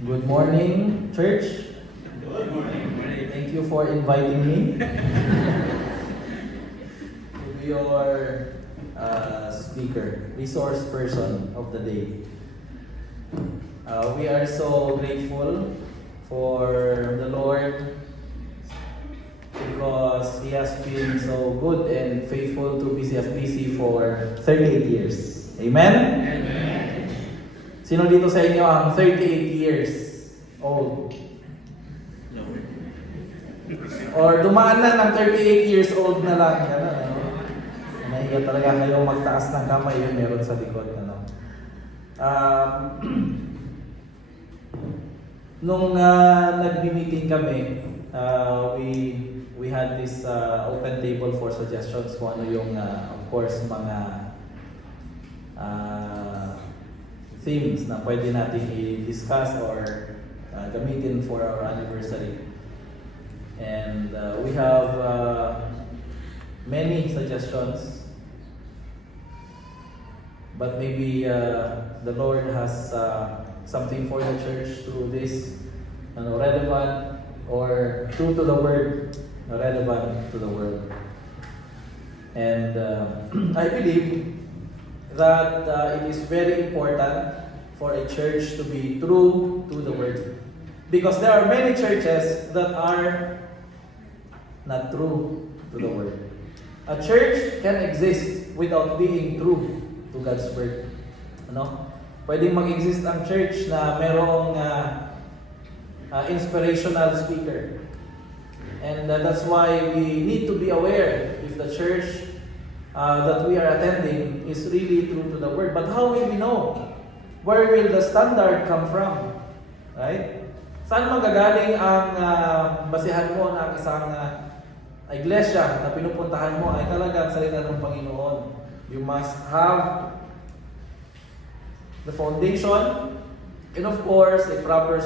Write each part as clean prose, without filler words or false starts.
Good morning, church. Good morning. Thank you for inviting me to be your speaker, resource person of the day. We are so grateful for the Lord because He has been so good and faithful to BCFBC for 38 years. Amen? Amen. Sino dito sa inyo ang 38 years old? Or dumaan na ng 38 years old na lang. Gano'n, ano? Nahiya talaga kayong magtaas ng kamay, yun meron sa likod. Ano? Nung nag-meeting kami, we had this open table for suggestions kung ano yung, of course, mga themes na pwede natin i-discuss or gamitin for our anniversary. And we have many suggestions, but maybe the Lord has something for the church through this relevant or true to the word, relevant to the world. And I believe that it is very important for a church to be true to the word, because there are many churches that are not true to the word. A church can exist without being true to God's word. Ano? Pwedeng mag-exist ang church na merong inspirational speaker. And that's why we need to be aware if the church that we are attending is really true to the word. But how will we know? Where will the standard come from? Right? Saan magagaling ang basihan mo ng isang iglesia na pinupuntahan mo ay talagang salita ng Panginoon? You must have the foundation and of course a proper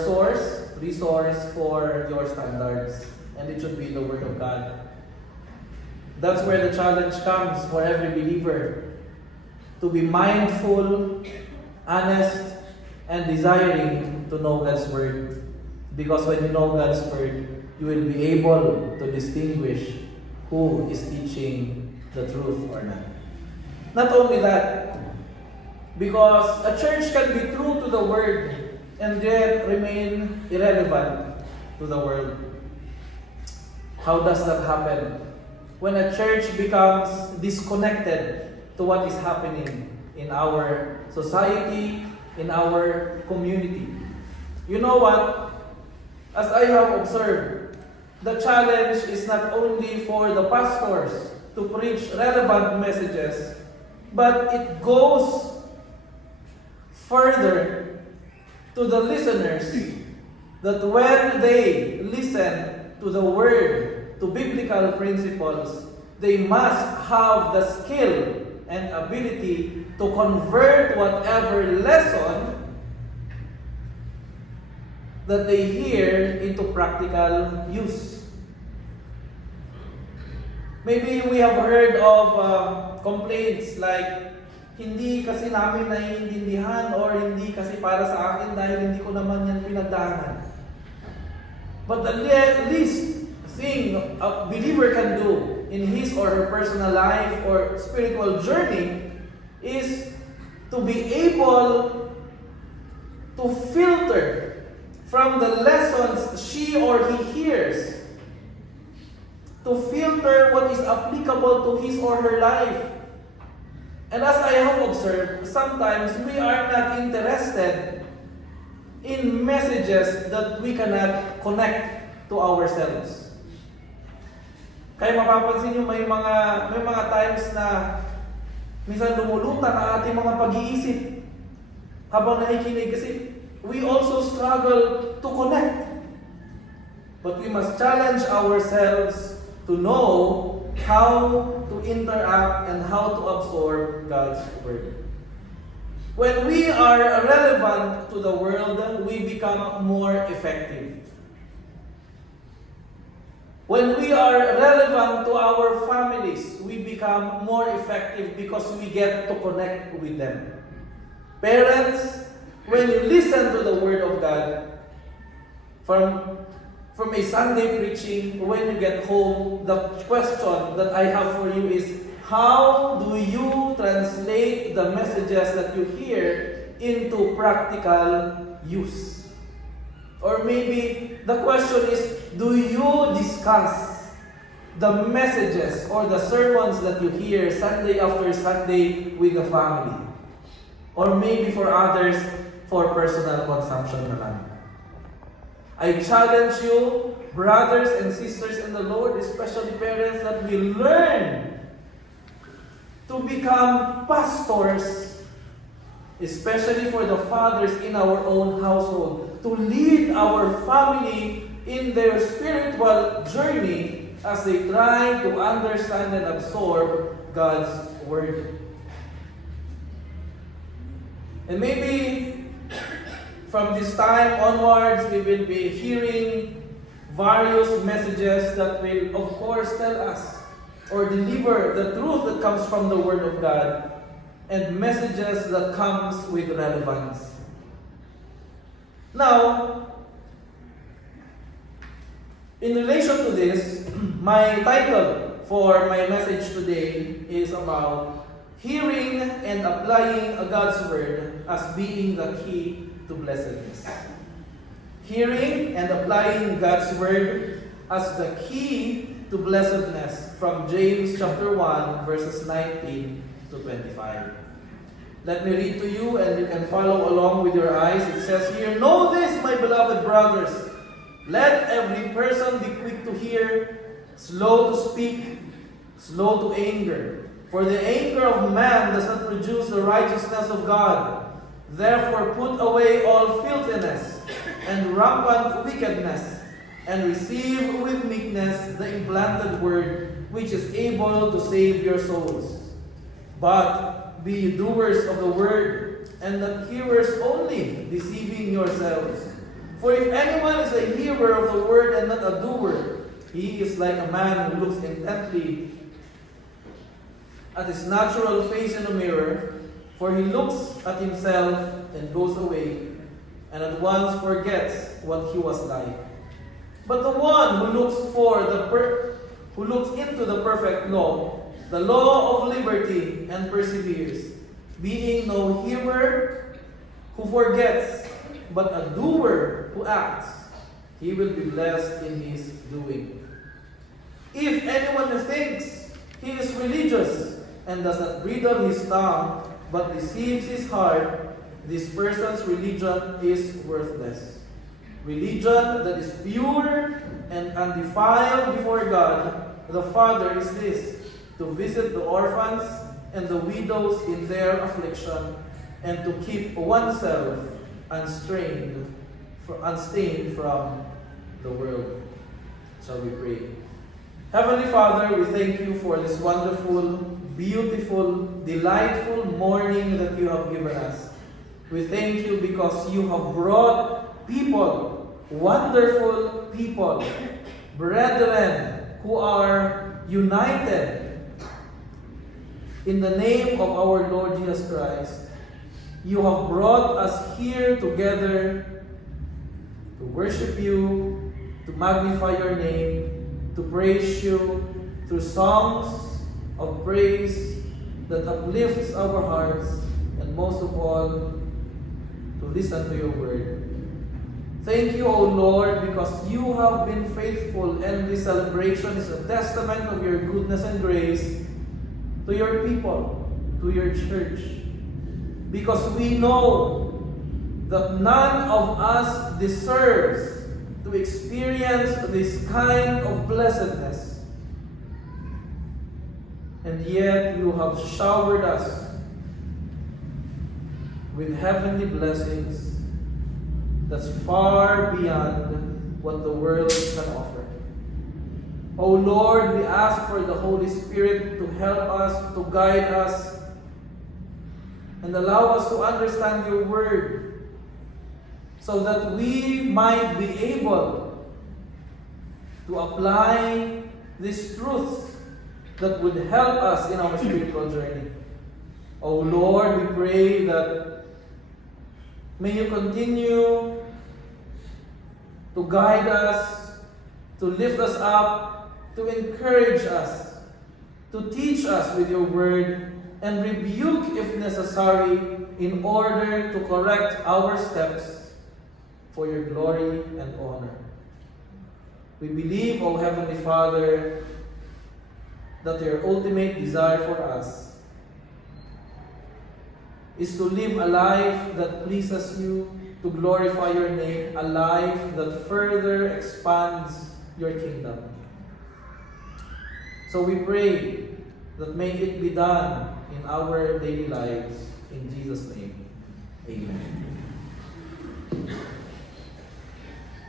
resource for your standards, and it should be the Word of God. That's where the challenge comes for every believer, to be mindful, honest, and desiring to know God's Word. Because when you know God's Word, you will be able to distinguish who is teaching the truth or not. Not only that, because a church can be true to the Word and yet remain irrelevant to the world. How does that happen? When a church becomes disconnected to what is happening in our society, in our community. You know what? As I have observed, the challenge is not only for the pastors to preach relevant messages, but it goes further to the listeners, that when they listen to the word, to biblical principles, they must have the skill and ability to convert whatever lesson that they hear into practical use. Maybe we have heard of complaints like, hindi kasi namin naiintindihan, or hindi kasi para sa akin dahil hindi ko naman yan pinagdaanan. But the least thing a believer can do in his or her personal life or spiritual journey is to be able to filter from the lessons she or he hears, to filter what is applicable to his or her life. And as I have observed, sometimes we are not interested in messages that we cannot connect to ourselves. Kaya mapapansin nyo may mga times na minsan lumulutang ang ating mga pag-iisip habang nakikinig, kasi we also struggle to connect. But we must challenge ourselves to know how to interact and how to absorb God's Word. When we are relevant to the world, we become more effective. When we are relevant to our families, we become more effective because we get to connect with them. Parents, when you listen to the Word of God, from a Sunday preaching, when you get home, the question that I have for you is, how do you translate the messages that you hear into practical use? Or maybe the question is, do you discuss the messages or the sermons that you hear Sunday after Sunday with the family? Or maybe for others, for personal consumption na lang. I challenge you, brothers and sisters in the Lord, especially parents, that we learn to become pastors, especially for the fathers in our own household, to lead our family in their spiritual journey as they try to understand and absorb God's Word. And maybe from this time onwards, we will be hearing various messages that will, of course, tell us or deliver the truth that comes from the Word of God, and messages that comes with relevance. Now, in relation to this, my title for my message today is about hearing and applying God's Word as being the key to blessedness. Hearing and applying God's Word as the key to blessedness, from James chapter 1 verses 19 to 25. Let me read to you and you can follow along with your eyes. It says here, "Know this, my beloved brothers, let every person be quick to hear, slow to speak, slow to anger. For the anger of man does not produce the righteousness of God. Therefore put away all filthiness and rampant wickedness, and receive with meekness the implanted word, which is able to save your souls. But be ye doers of the word, and not hearers only, deceiving yourselves. For if anyone is a hearer of the word and not a doer, he is like a man who looks intently at his natural face in a mirror, for he looks at himself and goes away, and at once forgets what he was like. But the one who looks into the perfect law, the law of liberty, and perseveres, being no hearer who forgets, but a doer who acts, he will be blessed in his doing. If anyone thinks he is religious and does not bridle his tongue, but deceives his heart, this person's religion is worthless. Religion that is pure and undefiled before God the Father is this: to visit the orphans and the widows in their affliction, and to keep oneself unstained from the world." Shall we pray? Heavenly Father, we thank you for this wonderful, beautiful, delightful morning that you have given us. We thank you because you have brought people, wonderful people, brethren who are united in the name of our Lord Jesus Christ. You have brought us here together to worship you, to magnify your name, to praise you through songs of praise that uplifts our hearts, and most of all, to listen to your word. Thank you, O Lord, because you have been faithful, and this celebration is a testament of your goodness and grace to your people, to your church. Because we know that none of us deserves to experience this kind of blessedness. And yet you have showered us with heavenly blessings that's far beyond what the world can offer. O Lord, we ask for the Holy Spirit to help us, to guide us, and allow us to understand your word, so that we might be able to apply these truths that would help us in our spiritual journey. O Lord, we pray that may you continue to guide us, to lift us up, to encourage us, to teach us with your word, and rebuke if necessary in order to correct our steps for your glory and honor. We believe, O Heavenly Father, that your ultimate desire for us is to live a life that pleases you, to glorify your name, a life that further expands your kingdom. So we pray that may it be done in our daily lives. In Jesus' name, amen.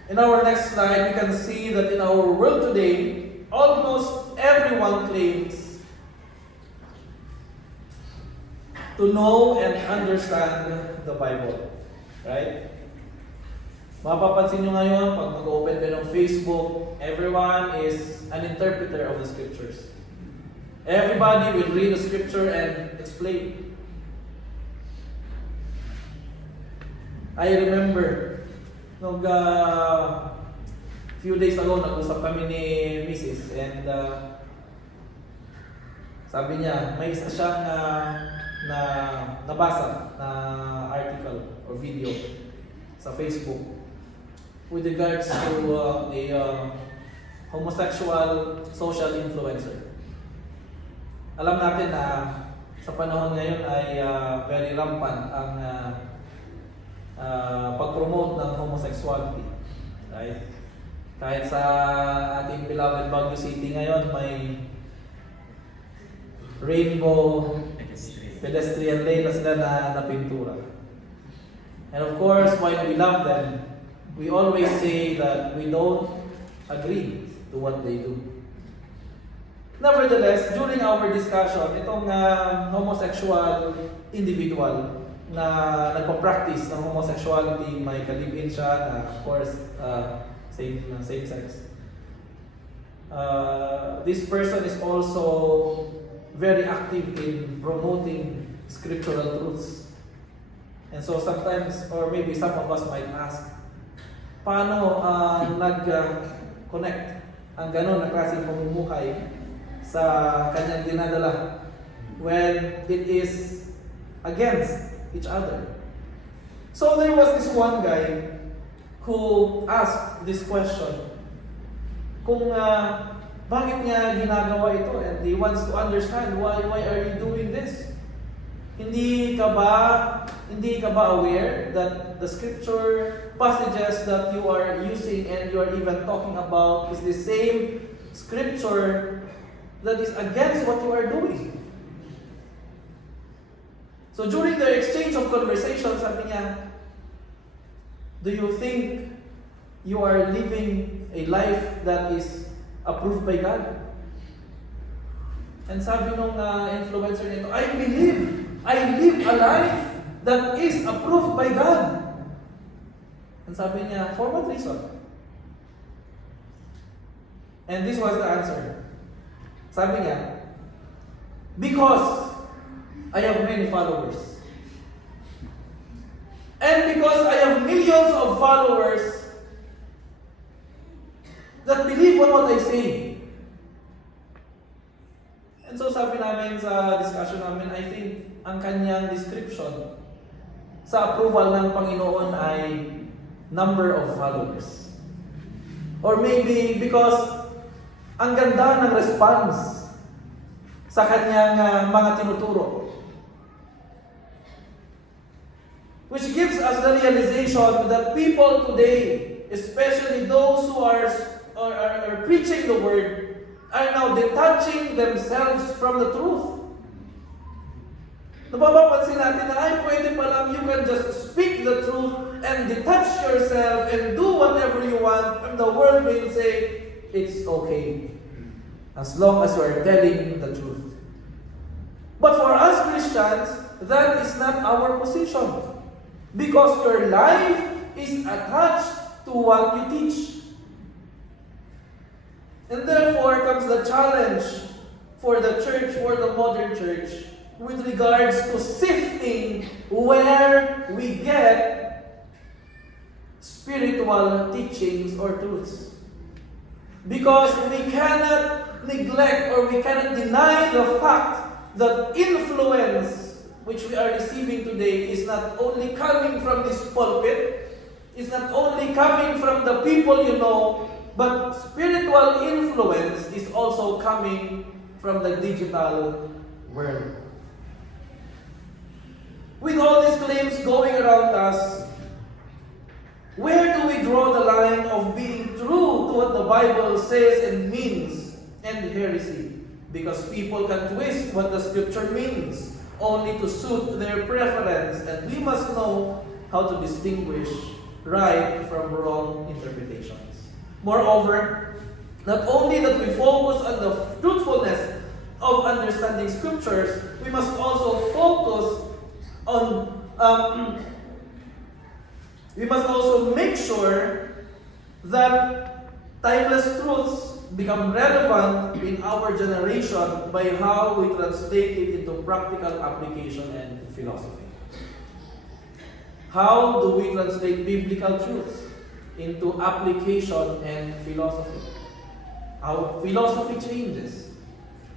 In our next slide, we can see that in our world today, almost everyone claims to know and understand the Bible. Right? Mapapansin nyo ngayon, pag mag-open kayo ng Facebook, everyone is an interpreter of the scriptures. Everybody will read the scripture and explain. I remember, nung few days ago, nag-usap kami ni Mrs. And sabi niya, may isa siyang na nabasa na article or video sa Facebook with regards to a homosexual social influencer. Alam natin na sa panahon ngayon ay very rampant ang pag-promote ng homosexuality. Right? Kahit sa ating beloved Baguio City ngayon, may rainbow pedestrian lane na sila na pintura. And of course, while we love them, we always say that we don't agree to what they do. Nevertheless, during our discussion, itong homosexual individual na nagpa-practice ng homosexuality, may kalibin siya na of course same sex. This person is also very active in promoting scriptural truths. And so sometimes, or maybe some of us might ask, paano nag-connect ang ganon na klaseng pamumuhay sa kanyang dinadala when it is against each other? So there was this one guy who asked this question, kung bakit niya ginagawa ito, and he wants to understand why are you doing this? Hindi ka ba aware that the scripture passages that you are using and you are even talking about is the same scripture that is against what you are doing? So during the exchange of conversation, sabi niya, do you think you are living a life that is approved by God? And sabi nung influencer nito, I live a life that is approved by God. And sabi niya, for what reason? And this was the answer. Sabi niya, because I have many followers. And because I have millions of followers that believe on what I say. And so sabi namin sa discussion namin, I think ang kanyang description sa approval ng Panginoon ay number of followers. Or maybe because ang ganda ng response sa kanyang mga tinuturo. Which gives us the realization that people today, especially those who are preaching the word, are now detaching themselves from the truth. Napapansin natin na ay pwede pa lang, you can just speak the truth and detach yourself and do whatever you want, and the world will say, it's okay, as long as you are telling the truth. But for us Christians, that is not our position. Because your life is attached to what you teach. And therefore comes the challenge for the church, for the modern church, with regards to sifting where we get spiritual teachings or truths. Because we cannot neglect or we cannot deny the fact that influence which we are receiving today is not only coming from this pulpit, is not only coming from the people you know, but spiritual influence is also coming from the digital world. With all these claims going around us, where do we draw the line of being true to what the Bible says and means and heresy? Because people can twist what the scripture means only to suit their preference, and we must know how to distinguish right from wrong interpretations. Moreover, not only that we focus on the truthfulness of understanding scriptures, we must also focus on we must also make sure that timeless truths become relevant in our generation by how we translate it into practical application and philosophy. How do we translate biblical truths into application and philosophy? Our philosophy changes.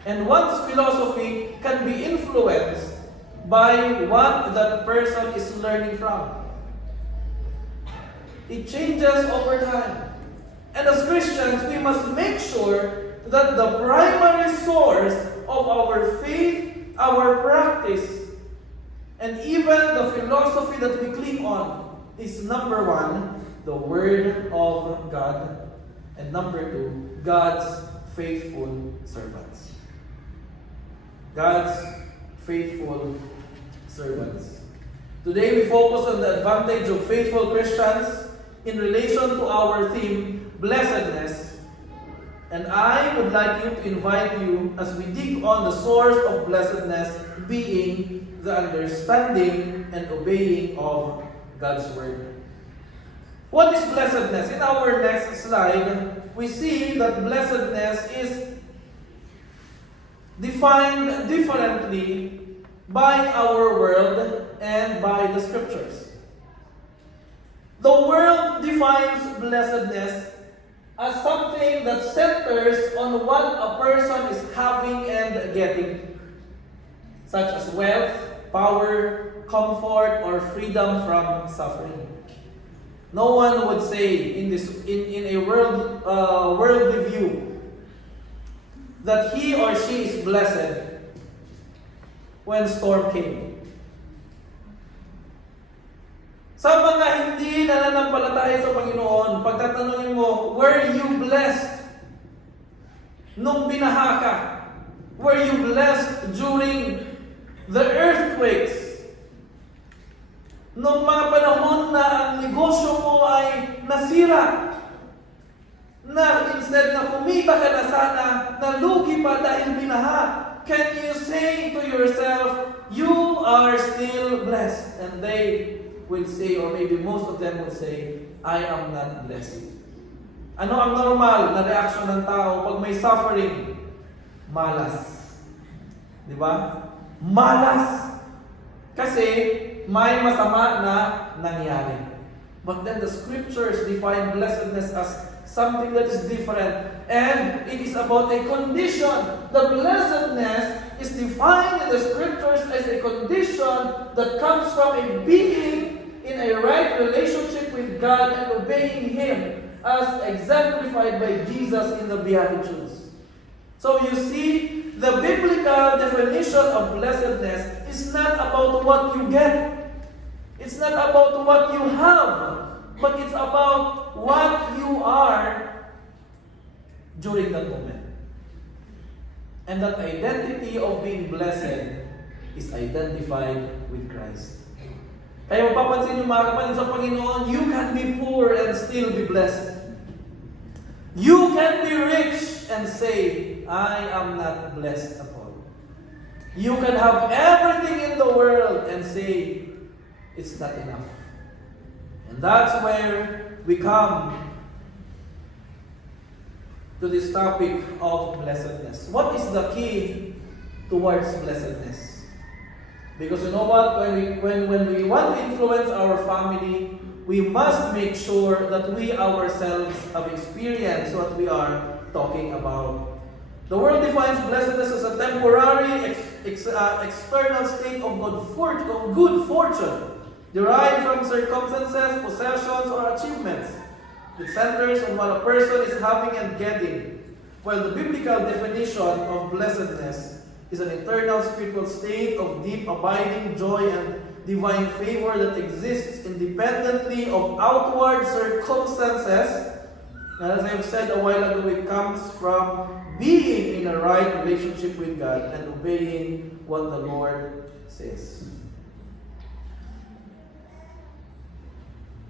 And one's philosophy can be influenced by what that person is learning from. It changes over time. And as Christians, we must make sure that the primary source of our faith, our practice, and even the philosophy that we cling on is number one, the Word of God, and number two, God's faithful servants. God's faithful servants. Today we focus on the advantage of faithful Christians in relation to our theme, blessedness. And I would like to invite you as we dig on the source of blessedness being the understanding and obeying of God's Word. What is blessedness? In our next slide, we see that blessedness is defined differently by our world and by the scriptures. The world defines blessedness as something that centers on what a person is having and getting, such as wealth, power, comfort, or freedom from suffering. No one would say in a worldly view that he or she is blessed when storm came. Sa mga hindi nananampalataya sa Panginoon, pagtatanungin mo, were you blessed nung binaha ka? Were you blessed during the earthquakes? Nung mga panahon na ang negosyo mo ay nasira, na instead na kumita ka na sana, nalugi pa dahil binaha, can you say to yourself, you are still blessed? And they will say, or maybe most of them will say, I am not blessed. Ano ang normal na reaction ng tao pag may suffering? Malas. Di ba? Malas. Kasi may masama na nangyari. But then the scriptures define blessedness as something that is different. And it is about a condition. The blessedness is defined in the scriptures as a condition that comes from a being in a right relationship with God and obeying Him, as exemplified by Jesus in the Beatitudes. So you see, the biblical definition of blessedness is not about what you get. It's not about what you have, but it's about what you are during that moment. And that identity of being blessed is identified with Christ. Kaya mapapansin nyo mga kapatid sa Panginoon, you can be poor and still be blessed. You can be rich and say, I am not blessed at all. You can have everything in the world and say, it's not enough. And that's where we come to this topic of blessedness. What is the key towards blessedness? Because you know what, when we want to influence our family, we must make sure that we ourselves have experienced what we are talking about. The world defines blessedness as a temporary, external state of good fortune, derived from circumstances, possessions, or achievements. It centers on what a person is having and getting, while the biblical definition of blessedness is an internal spiritual state of deep abiding joy and divine favor that exists independently of outward circumstances. And as I have said a while ago, it comes from being in a right relationship with God and obeying what the Lord says.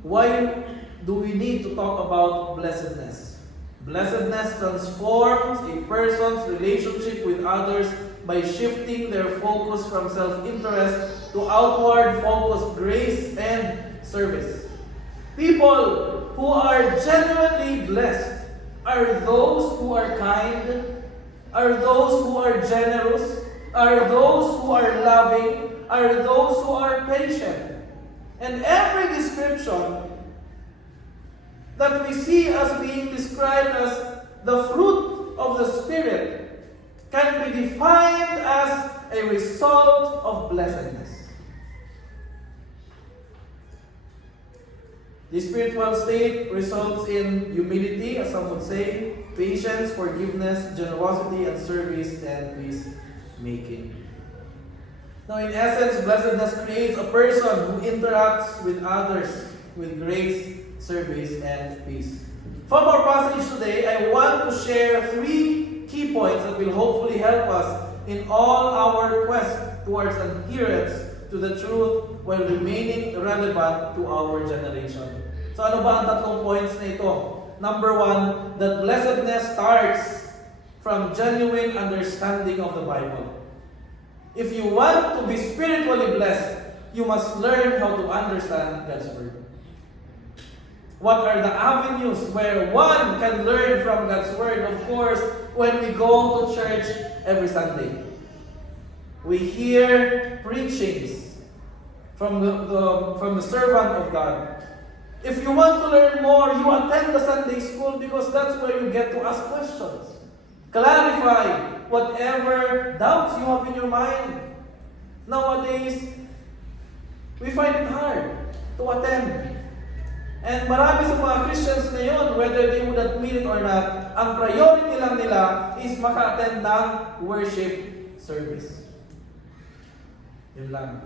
Why do we need to talk about blessedness? Blessedness transforms a person's relationship with others by shifting their focus from self-interest to outward focused grace and service. People who are genuinely blessed are those who are kind, are those who are generous, are those who are loving, are those who are patient. And every description that we see as being described as the fruit of the Spirit can be defined as a result of blessedness. The spiritual state results in humility, as some would say, patience, forgiveness, generosity, and service, and peacemaking. Now, in essence, blessedness creates a person who interacts with others with grace, service, and peace. From our passage today, I want to share 3 key points that will hopefully help us in all our quest towards adherence to the truth while remaining relevant to our generation. So ano ba ang 3 points na ito? Number 1, that blessedness starts from genuine understanding of the Bible. If you want to be spiritually blessed, you must learn how to understand God's Word. What are the avenues where one can learn from God's Word? Of course, when we go to church every Sunday, we hear preachings from the servant of God. If you want to learn more, you attend the Sunday school because that's where you get to ask questions. Clarify whatever doubts you have in your mind. Nowadays, we find it hard to attend. And marami sa mga Christians ngayon, whether they would admit it or not, ang priority lang nila is maka-attend ng worship service. Yun lang.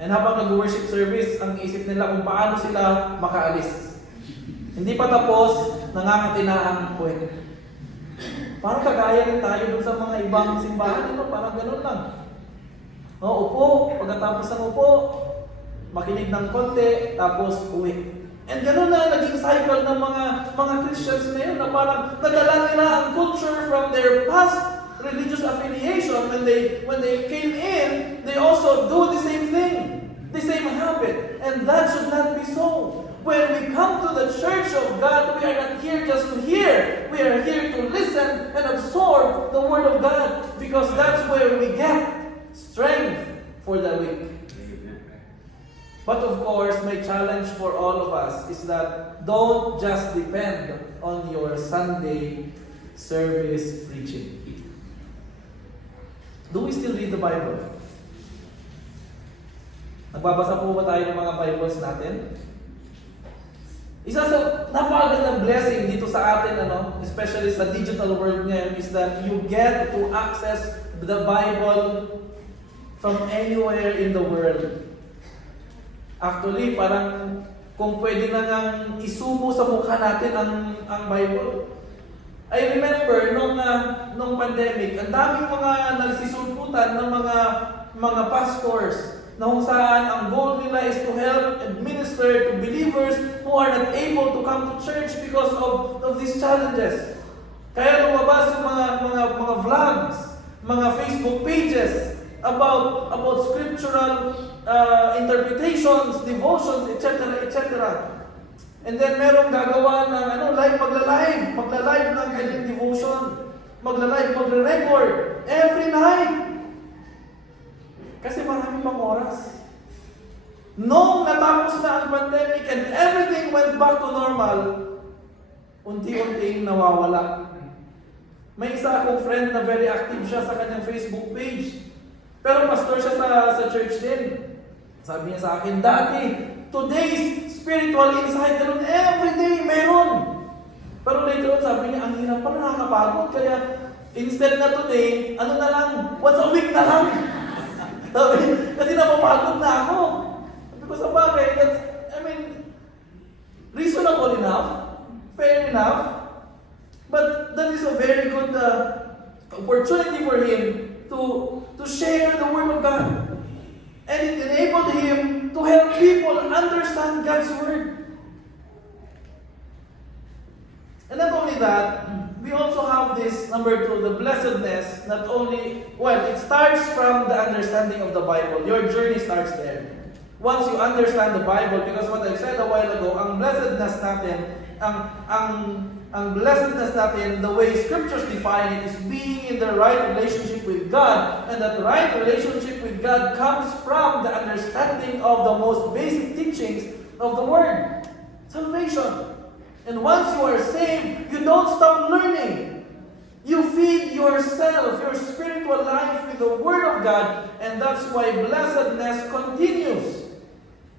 And habang nag-worship service, ang isip nila kung paano sila makaalis. Hindi pa tapos, nangangatinaan po. Parang kagaya rin tayo dun sa mga ibang simbahan, parang ganun lang. Upo, pagkatapos ng upo, makinig ng konti, tapos uwi. And gano'n na naging cycle ng mga Christians ngayon na parang nadala nila ang culture from their past religious affiliation. When they came in, they also do the same thing, the same habit. And that should not be so. When we come to the church of God, we are not here just to hear. We are here to listen and absorb the Word of God because that's where we get strength for the week. But of course, my challenge for all of us is that don't just depend on your Sunday service preaching. Do we still read the Bible? Nagbabasa po ba tayo ng mga Bibles natin? Isa sa napakagandang blessing dito sa atin, especially sa digital world ngayon, is that you get to access the Bible from anywhere in the world. Actually, parang kung pwede na ngang isubo sa mukha natin ang Bible. I remember nung pandemic, ang daming mga nagsisulputan ng mga pastors na kung saan ang goal nila is to help and minister to believers who are not able to come to church because of these challenges. Kaya lumabas yung mga vlogs, mga Facebook pages about scriptural interpretations, devotions, etc., etc. And then merong gagawa ng magla-live ng kanyang devotion, magre-record every night. Kasi maraming pang oras. Noong natapos na ang pandemic and everything went back to normal, unti-unting nawawala. May isa akong friend na very active siya sa kanyang Facebook page. Pero pastor siya sa church din. Sabi niya sa akin, dati, today's spiritual insight, ganun every day, meron. Pero later on, sabi niya, ang hirap pa, nakakapagod. Kaya, instead na today, ano na lang, once a week na lang. Kasi napapagod na ako. Sabi ko sa bagay, that's, reasonable enough, fair enough, but that is a very good opportunity for him to share the Word of God. And it enabled him to help people understand God's Word. And not only that, we also have this, number 2, the blessedness, not only, it starts from the understanding of the Bible. Your journey starts there. Once you understand the Bible, because what I said a while ago, ang blessedness natin, ang blessedness natin, the way Scriptures define it, is being in the right relationship with God. And that right relationship with God comes from the understanding of the most basic teachings of the Word. Salvation. And once you are saved, you don't stop learning. You feed yourself, your spiritual life with the Word of God, and that's why blessedness continues.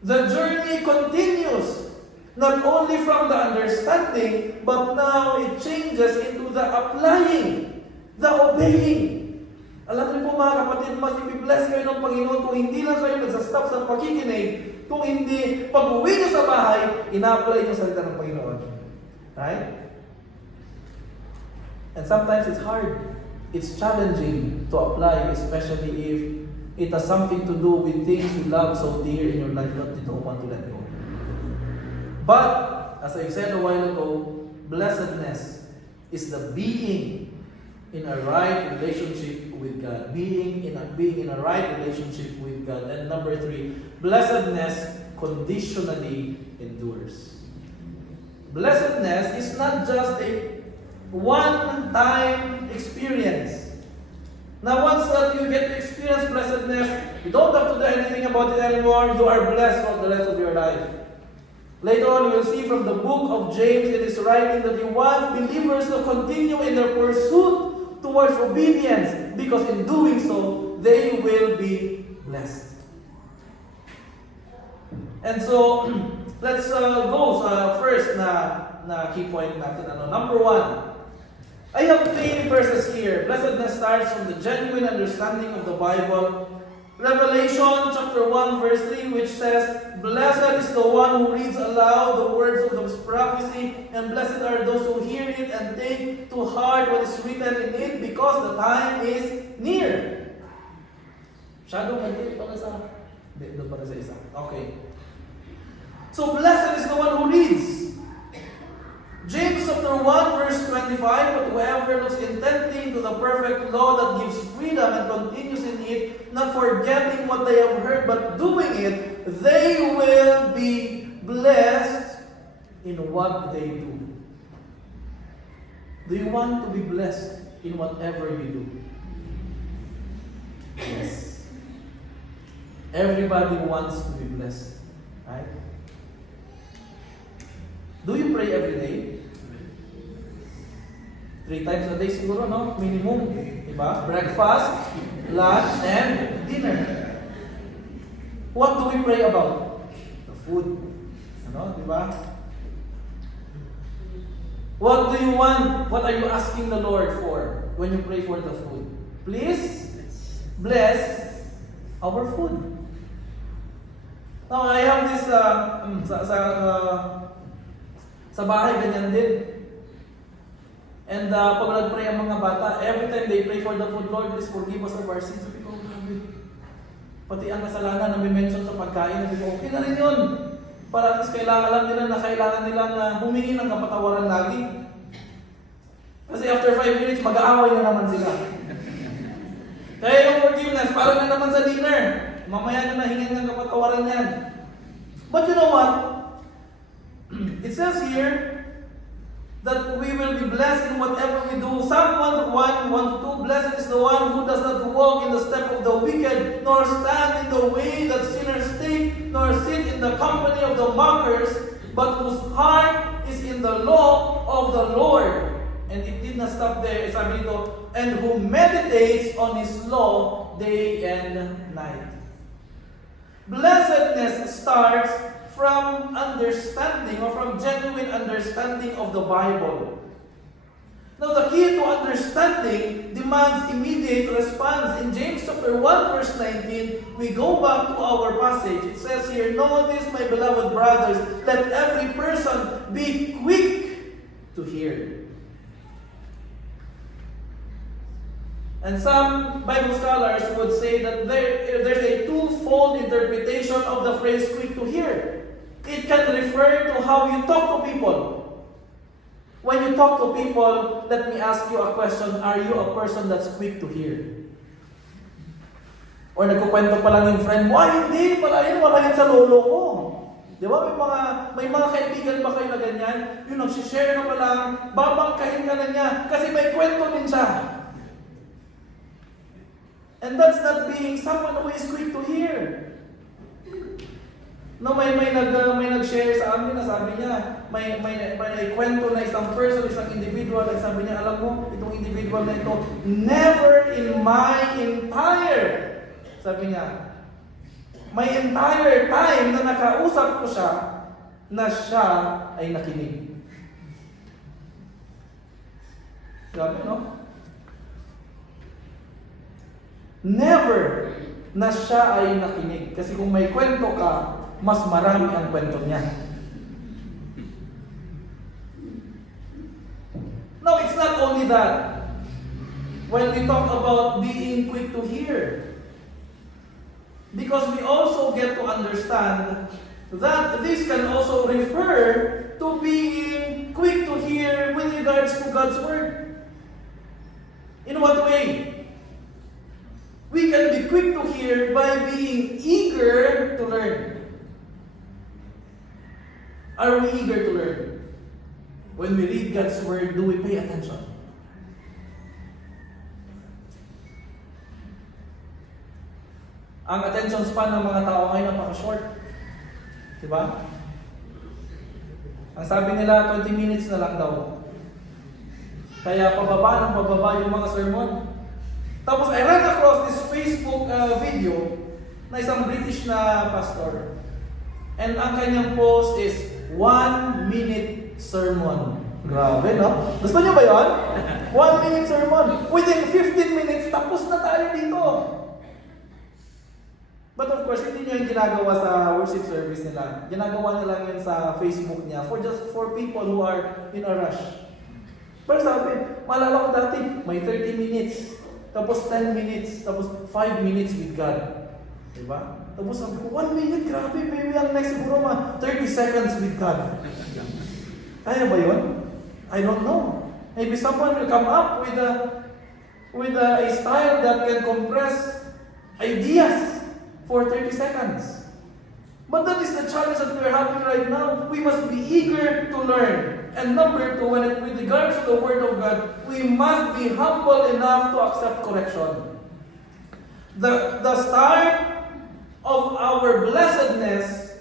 The journey continues. Not only from the understanding, but now it changes into the applying, the obeying. Alam niyo po mga kapatid, mas ipi-bless kayo ng Panginoon kung hindi lang kayo nagsastop sa pakikinig, kung hindi pag-uwi niyo sa bahay, ina-apply niyo salita ng Panginoon. Right? And sometimes it's hard. It's challenging to apply, especially if it has something to do with things you love so dear in your life that you don't want to let go. But, as I said a while ago, blessedness is the being in a right relationship with God. Being in a right relationship with God. And number 3, blessedness conditionally endures. Blessedness is not just a one-time experience. Now, once that you get to experience blessedness, you don't have to do anything about it anymore. You are blessed for the rest of your life. Later on, we will see from the book of James, it is writing that he wants believers to continue in their pursuit towards obedience, because in doing so, they will be blessed. And so, let's go sa first na key point natin. Number 1, I have 3 verses here. Blessedness starts from the genuine understanding of the Bible. Revelation chapter 1 verse 3, which says, "Blessed is the one who reads aloud the words of the prophecy, and blessed are those who hear it and take to heart what is written in it, because the time is near." Shadow konti para sa isa. Okay. So blessed is the one who reads. James chapter 1 verse 25, "But whoever looks intently into the perfect law that gives freedom and continues in it, not forgetting what they have heard, but doing it, they will be blessed in what they do." Do you want to be blessed in whatever you do? Yes. Everybody wants to be blessed, right? Do you pray every day? 3 times a day siguro, no? Minimum. Diba? Breakfast, lunch, and dinner. What do we pray about? The food. Diba? What do you want? What are you asking the Lord for when you pray for the food? Please bless our food. Now, I have this sa bahay, ganyan din. And pag nag-pray ang mga bata, every time they pray for the food, "Lord, please forgive us of our sins." Sabi ko, grabe. Pati ang kasalanan na may mention sa pagkain, sabi ko, okay na rin yun. Para at least kailangan nila na humingi ng kapatawaran lagi. Kasi after 5 minutes, mag-aaway na naman sila. Kaya yung forgiveness, parang na naman sa dinner. Mamaya na nahingin ng kapatawaran yan. But you know what? It says here, that we will be blessed in whatever we do. Psalm 1:1-2, blessed is the one who does not walk in the step of the wicked, nor stand in the way that sinners take, nor sit in the company of the mockers, but whose heart is in the law of the Lord. And it did not stop there. Sabi dito, and who meditates on His law day and night. Blessedness starts from understanding or from genuine understanding of the Bible. Now, the key to understanding demands immediate response. In James chapter 1, verse 19, we go back to our passage. It says here, know this, my beloved brothers, let every person be quick to hear. And some Bible scholars would say that there's a twofold interpretation of the phrase quick to hear. It can refer to how you talk to people. When you talk to people, let me ask you a question. Are you a person that's quick to hear? Or nagkukwento pa lang yung friend mo, hindi, wala yun sa lolo ko. Di ba? May mga kaibigan ba kayo na ganyan? Yung nagsishare na pa lang, babangkahin ka na niya kasi may kwento din siya. And that's not being someone who is quick to hear. No, may nag-share sa amin na sabi niya, may kwento na isang person, isang individual, na sabi niya, alam mo, itong individual na ito, never in my entire, sabi niya, my entire time na nakausap ko siya, na siya ay nakinig. Sabi, no? Never na siya ay nakinig. Kasi kung may kwento ka, mas marami ang kwento niya. No, it's not only that. When we talk about being quick to hear, because we also get to understand that this can also refer to being quick to hear with regards to God's Word. In what way? We can be quick to hear by being eager to learn. Are we eager to learn? When we read God's Word, do we pay attention? Ang attention span ng mga tao ngayon napaka-short. Diba? Ang sabi nila, 20 minutes na lang daw. Kaya pababa yung mga sermon. Tapos I ran across this Facebook video na isang British na pastor. And ang kanyang post is 1 minute sermon. Grabe, no? Gusto niyo ba yun? 1 minute sermon. Within 15 minutes, tapos na tayo dito. But of course, hindi niya yung ginagawa sa worship service nila. Ginagawa nila yun sa Facebook niya for people who are in a rush. Pero sabi, maalala ko dati, may 30 minutes. Tapos 10 minutes, tapos 5 minutes with God. Diba? Tapos sabi ko, 1 minute, grabe, maybe ang next siguro 30 seconds with God. Kaya ba yun? I don't know. Maybe someone will come up with a style that can compress ideas for 30 seconds. But that is the challenge that we're having right now. We must be eager to learn. And number two, with regards to the Word of God, we must be humble enough to accept correction. The start of our blessedness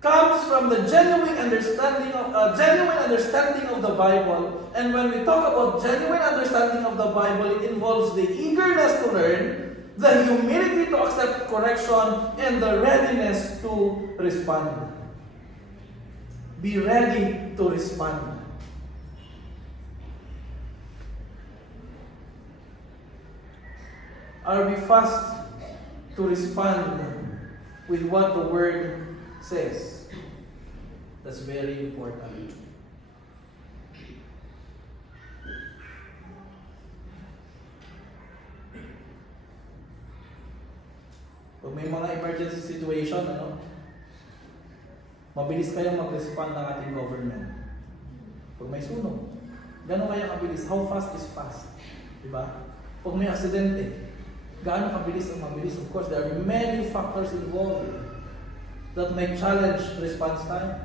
comes from the genuine understanding of the Bible. And when we talk about genuine understanding of the Bible, it involves the eagerness to learn, the humility to accept correction, and the readiness to respond. Be ready to respond. Are we fast to respond with what the Word says? That's very important. Pag may mga emergency situation, mabilis kayong mag-respond ng ating government. Pag may sunog, gano'n kaya kabilis? How fast is fast? Diba? Pag may aksidente, gaano kabilis ang mabilis? Of course, there are many factors involved that may challenge response time.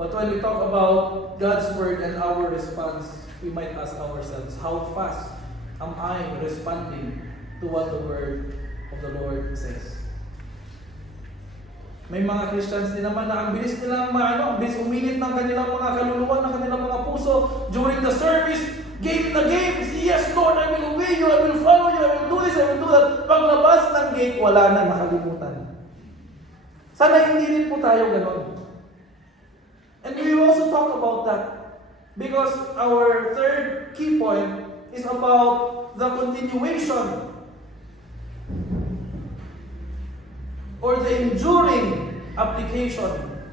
But when we talk about God's Word and our response, we might ask ourselves, how fast am I responding to what the Word of the Lord says? May mga Christians din naman na ang bilis nilang ang bilis uminit ng kanilang mga kaluluwa, ng kanilang mga puso during the service, game na game. Yes, Lord, I will obey you, I will follow you, I will do this, I will do that. Paglabas ng gate, wala na, nakalimutan. Sana hindi rin po tayo ganon. And we will also talk about that because our third key point is about the continuation or the enduring application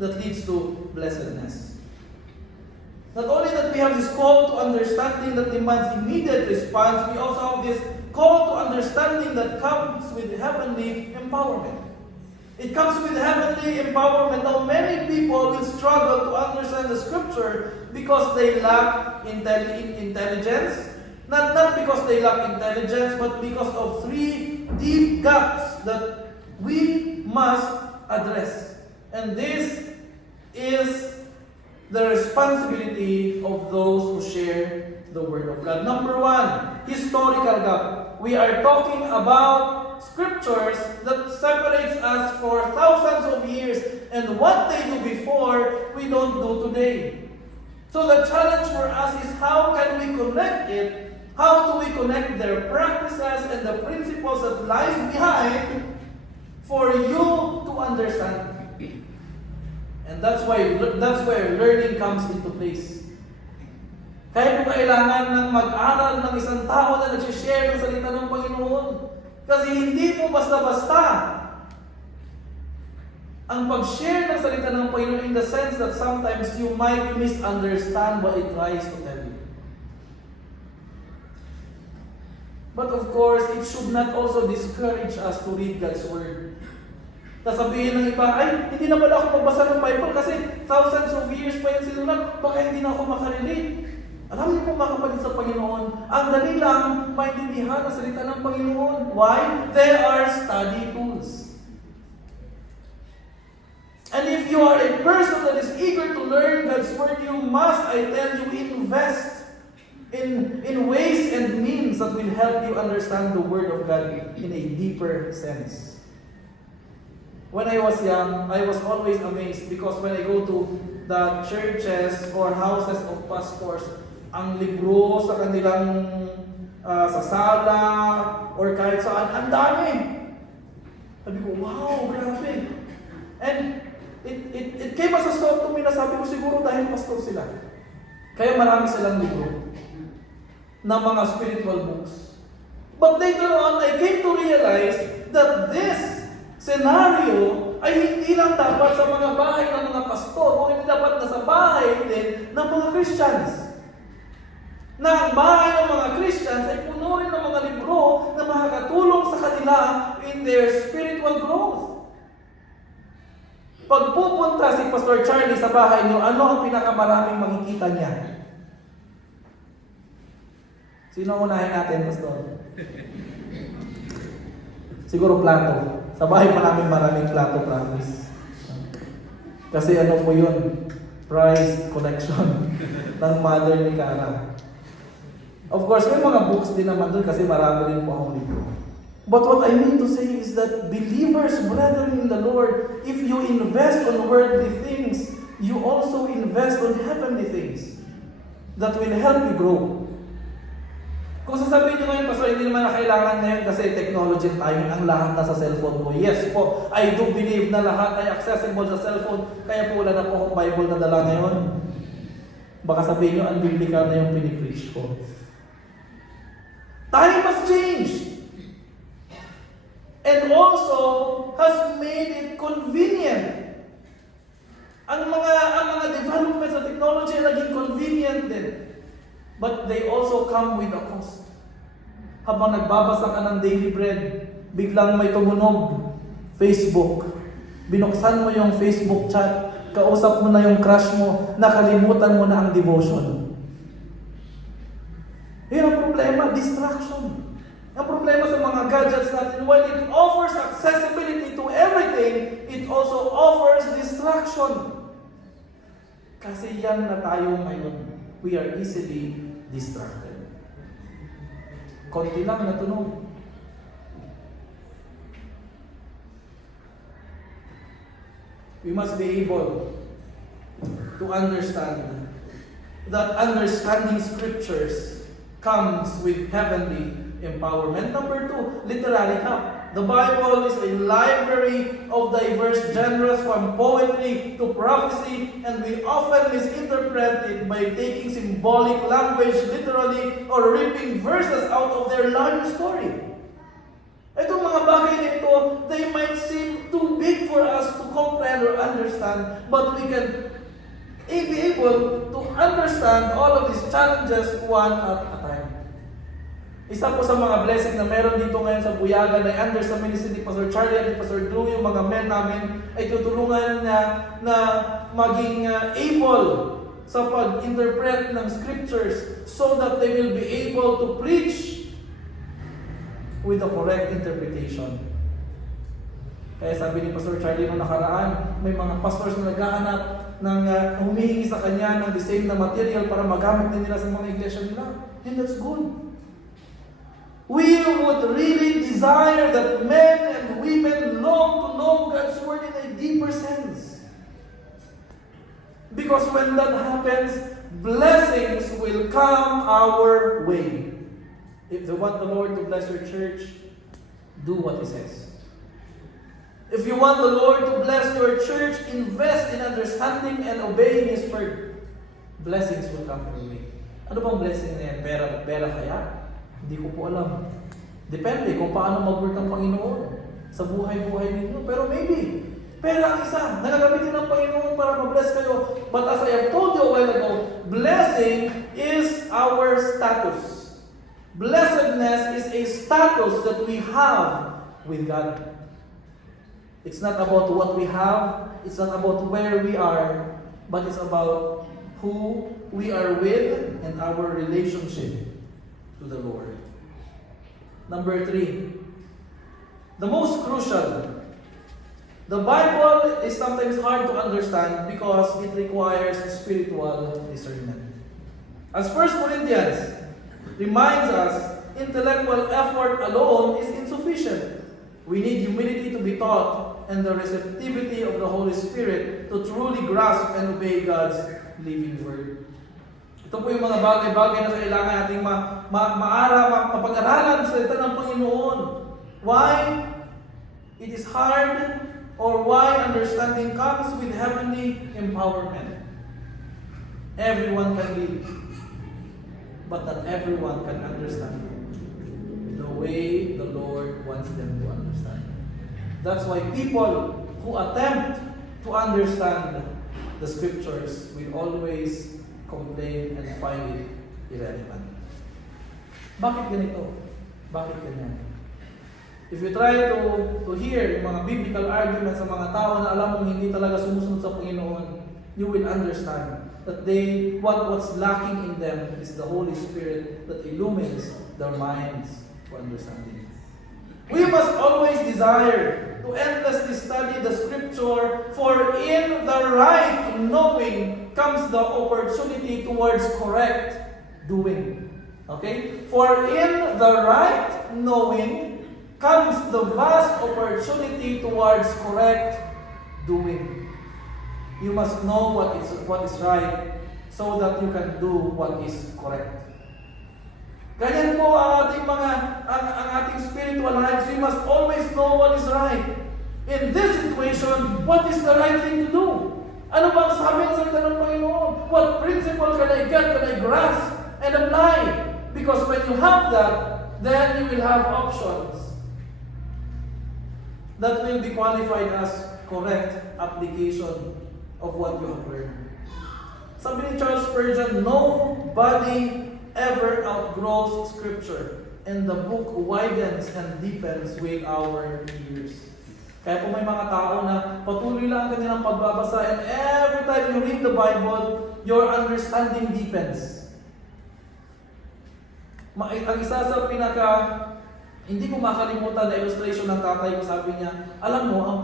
that leads to blessedness. Not only that we have this call to understanding that demands immediate response, we also have this call to understanding that comes with heavenly empowerment. It comes with heavenly empowerment. Now, many people will struggle to understand the scripture because they lack intelligence. Not because they lack intelligence, but because of three deep gaps that we must address. And this is the responsibility of those who share the Word of God. Number one, historical gap. We are talking about scriptures that separates us for thousands of years, and what they do before, we don't do today. So the challenge for us is how can we connect it? How do we connect their practices and the principles that lies behind for you to understand? And that's where learning comes into place. Kaya po kailangan ng mag-aral ng isang tao na nag-share ng salita ng Panginoon. Kasi hindi po basta-basta ang pag-share ng salita ng Panginoon in the sense that sometimes you might misunderstand what it tries to tell you. But of course, it should not also discourage us to read God's Word. Sasabihin ng iba, ay, hindi na pala ako magbasa ng Bible kasi thousands of years pa yung sinulat, baka hindi na ako makarelate. Alam niyo po mga kapatid sa Panginoon, ang dali lang maintindihan ang salita ng Panginoon. Why? There are study tools. And if you are a person that is eager to learn God's Word, you must, I tell you, invest in ways and means that will help you understand the Word of God in a deeper sense. When I was young, I was always amazed because when I go to the churches or houses of pastors, ang libro sa kanilang sa sala or kahit saan, ang dami. Sabi ko, wow, grabe. And it came as a thought to me na sabi ko, siguro dahil pastor sila. Kaya marami silang libro na mga spiritual books. But later on, I came to realize that this scenario ay hindi lang dapat sa mga bahay ng mga pastor, o hindi dapat na sa bahay din ng mga Christians. Na ang bahay ng mga Christians ay puno rin ng mga libro na makakatulong sa kanila in their spiritual growth. Pag pupunta si Pastor Charlie sa bahay niyo, ano ang pinakamaraming makikita niya? Sino unahin natin, Pastor? Siguro plato. Sa bahay pa namin maraming plato, promise. Kasi ano po yun? Prize collection ng mother ni Cara. Of course, may mga books din naman doon kasi marami rin po akong libro. But what I mean to say is that believers, brethren in the Lord, if you invest on worldly things, you also invest on heavenly things that will help you grow. Kung sasabihin nyo ngayon, Pastor, hindi naman na kailangan ngayon kasi technology tayo, ang lahat nasa cellphone mo. Yes po, I do believe na lahat ay accessible sa cellphone, kaya po wala na po akong Bible na dala ngayon. Baka sabihin nyo, unbiblical na yung pinipreach ko. Time has changed. And also has made it convenient. Ang mga developments sa technology ay naging convenient din. But they also come with a cost. Habang nagbabasa ka ng daily bread, biglang may tumunog, Facebook. Binuksan mo yung Facebook chat, kausap mo na yung crush mo, nakalimutan mo na ang devotion. Yun ang problema, distraction. Ang problema sa mga gadgets natin, while it offers accessibility to everything, it also offers distraction. Kasi yan na tayo ngayon. We are easily distracted. Konti lang natunog. We must be able to understand that understanding scriptures comes with heavenly empowerment. Number 2, literary help. The Bible is a library of diverse genres from poetry to prophecy, and we often misinterpret it by taking symbolic language literally or ripping verses out of their larger story. Itong mga bagay nito, they might seem too big for us to comprehend or understand, but we can be able to understand all of these challenges one at a time. Isa po sa mga blessing na meron dito ngayon sa Buyagan ay under sa ministry ni Pastor Charlie at ni Pastor Drew, yung mga men namin ay tutulungan niya na maging able sa pag-interpret ng scriptures so that they will be able to preach with the correct interpretation. Kaya sabi ni Pastor Charlie nung nakaraan, may mga pastors na naghahanap ng humihingi sa kanya ng the same na material para magamit din nila sa mga iglesia nila. And that's good. We would really desire that men and women long to know God's Word in a deeper sense. Because when that happens, blessings will come our way. If you want the Lord to bless your church, do what He says. If you want the Lord to bless your church, invest in understanding and obeying His Word. Blessings will come your way. Ano bang blessing na yan? Pera kaya? Hindi ko po alam. Depende kung paano mag-work ang Panginoon sa buhay-buhay ninyo. Pero maybe, pera ang isa. Nagagamitin ng Panginoon para ma-bless kayo. But as I have told you a while ago, blessing is our status. Blessedness is a status that we have with God. It's not about what we have. It's not about where we are. But it's about who we are with and our relationship to the Lord. Number 3, the most crucial. The Bible is sometimes hard to understand because it requires spiritual discernment. As 1 Corinthians reminds us, intellectual effort alone is insufficient. We need humility to be taught and the receptivity of the Holy Spirit to truly grasp and obey God's living Word. Ito po yung mga bagay-bagay na kailangan nating mapag-aralan sa salita ng Panginoon. Why? It is hard, or why understanding comes with heavenly empowerment. Everyone can read, but not everyone can understand the way the Lord wants them to understand. That's why people who attempt to understand the Scriptures will always complain and find it irrelevant. Bakit ganito? Bakit ganyan? If you try to hear yung mga biblical arguments sa mga tao na alam mong hindi talaga sumusunod sa Panginoon, you will understand that what's lacking in them is the Holy Spirit that illumines their minds for understanding. We must always desire to endlessly study the Scripture, for in the right knowing comes the opportunity towards correct doing. Okay? For in the right knowing comes the vast opportunity towards correct doing. You must know what is right so that you can do what is correct. Ganyan po ang ating spiritual lives. We must always know what is right. In this situation, what is the right thing to do? Ano bang sabi ng salita ng Panginoon? What principle can I get, can I grasp and apply? Because when you have that, then you will have options that will be qualified as correct application of what you have learned. Sabi ni Charles Spurgeon, nobody ever outgrows Scripture, and the book widens and deepens with our years. Kaya po may mga tao na patuloy lang ang kanilang pagbabasa, and every time you read the Bible, your understanding deepens. Ang isa sa hindi ko makalimutan na illustration ng tatay ko, sabi niya, alam mo, ang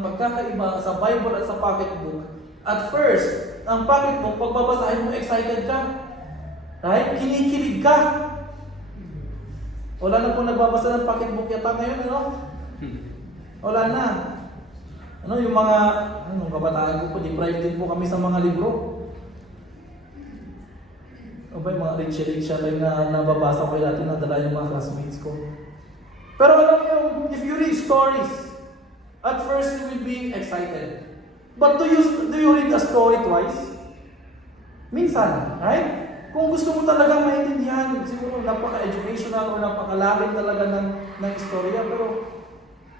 pagkakaiba sa Bible at sa pocketbook At first, ang pocketbook, pag babasahin mo, excited ka. Right? Kinikilig ka. Wala na po nagbabasa ng pocketbook yata ngayon, ano? Wala na. Ano, yung mga, nung kabataan ko po, deprived din po kami sa mga libro. O ba, yung mga rich lang na nababasa ko dati, nadala yung mga classmates ko. Pero alam mo, if you read stories, at first you will be excited. But do you read a story twice? Minsan, right? Kung gusto mo talagang maintindihan, siguro napaka-educational o napakalalim talaga ng istorya. Pero,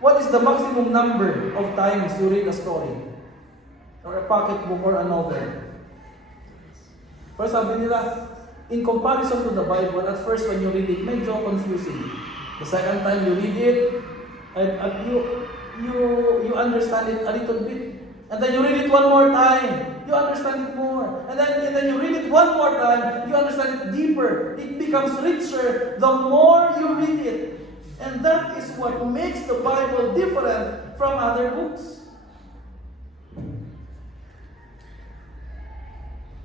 what is the maximum number of times you read a story? Or a pocketbook or a novel? Pero sabi nila, in comparison to the Bible, at first when you read it, medyo confusing. The second time you read it, and you understand it a little bit. And then you read it one more time, you understand it more. And then you read it one more time, you understand it deeper. It becomes richer the more you read it. And that is what makes the Bible different from other books.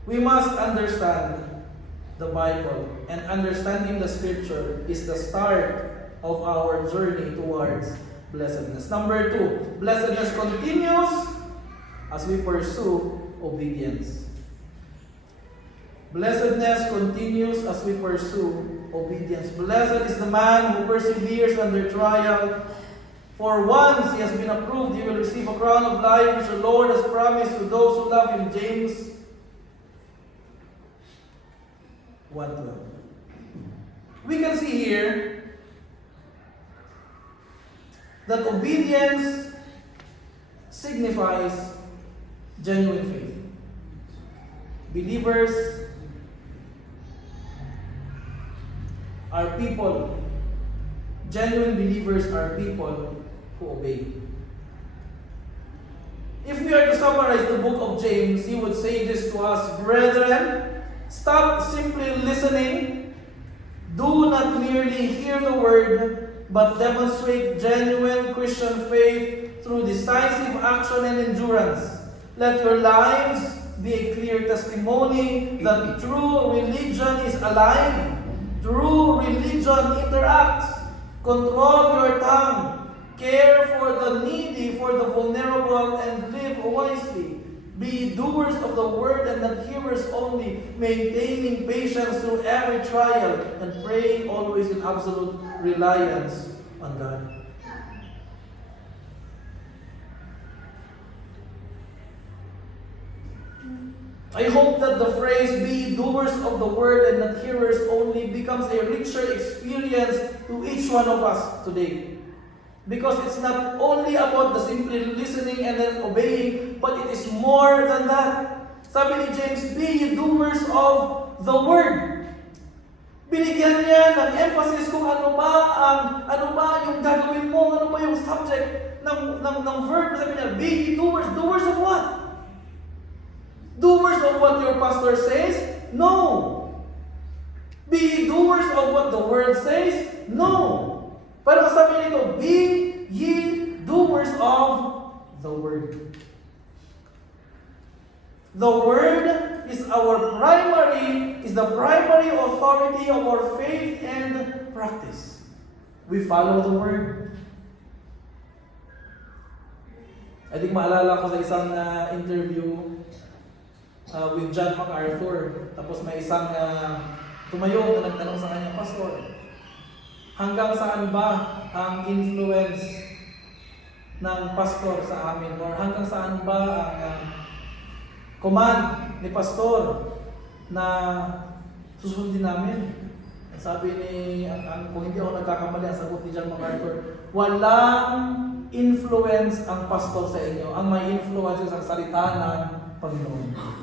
We must understand the Bible, and understanding the Scripture is the start of our journey towards blessedness. Number 2, blessedness continues as we pursue obedience. Blessedness continues as we pursue obedience. Blessed is the man who perseveres under trial. For once he has been approved, he will receive a crown of life which the Lord has promised to those who love him. James 1:12. We can see here that obedience signifies genuine faith. Believers are people. Genuine believers are people who obey. If we are to summarize the book of James, he would say this to us: Brethren, stop simply listening. Do not merely hear the word, but demonstrate genuine Christian faith through decisive action and endurance. Let your lives be a clear testimony that true religion is alive. True religion interacts. Control your tongue. Care for the needy, for the vulnerable, and live wisely. Be doers of the word and not hearers only, maintaining patience through every trial, and praying always in absolute reliance on God. I hope that the phrase, be doers of the word and not hearers only, becomes a richer experience to each one of us today. Because it's not only about the simply listening and then obeying, but it is more than that. Sabi ni James, be ye doers of the word. Binigyan niya ng emphasis kung ano ba yung gagawin mo, ano ba yung subject ng verb. Sabi niya, be ye doers. Doers of what? Doers of what your pastor says? No. Be ye doers of what the word says? No. Pero sabi nito, be ye doers of the word. The word is the primary authority of our faith and practice. We follow the word. I think maalala ko sa isang interview with John MacArthur. Tapos may isang tumayo na nagtanong sa kanya, Pastor, hanggang saan ba ang influence ng pastor sa amin? Or hanggang saan ba ang command ni pastor na susundin namin? Sabi ni, kung hindi ako nagkakamali, ang sagot ni John MacArthur, walang influence ang pastor sa inyo. Ang may influence ang salita ng Panginoon.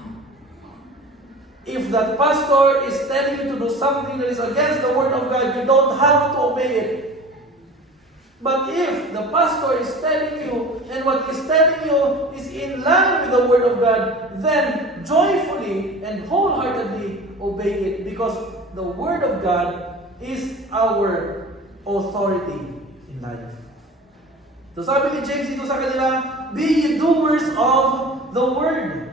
If that pastor is telling you to do something that is against the word of God, you don't have to obey it. But if the pastor is telling you, and what he's telling you is in line with the word of God, then joyfully and wholeheartedly obey it, because the word of God is our authority in life. So sabi ni James dito sa kanila, be ye doers of the word.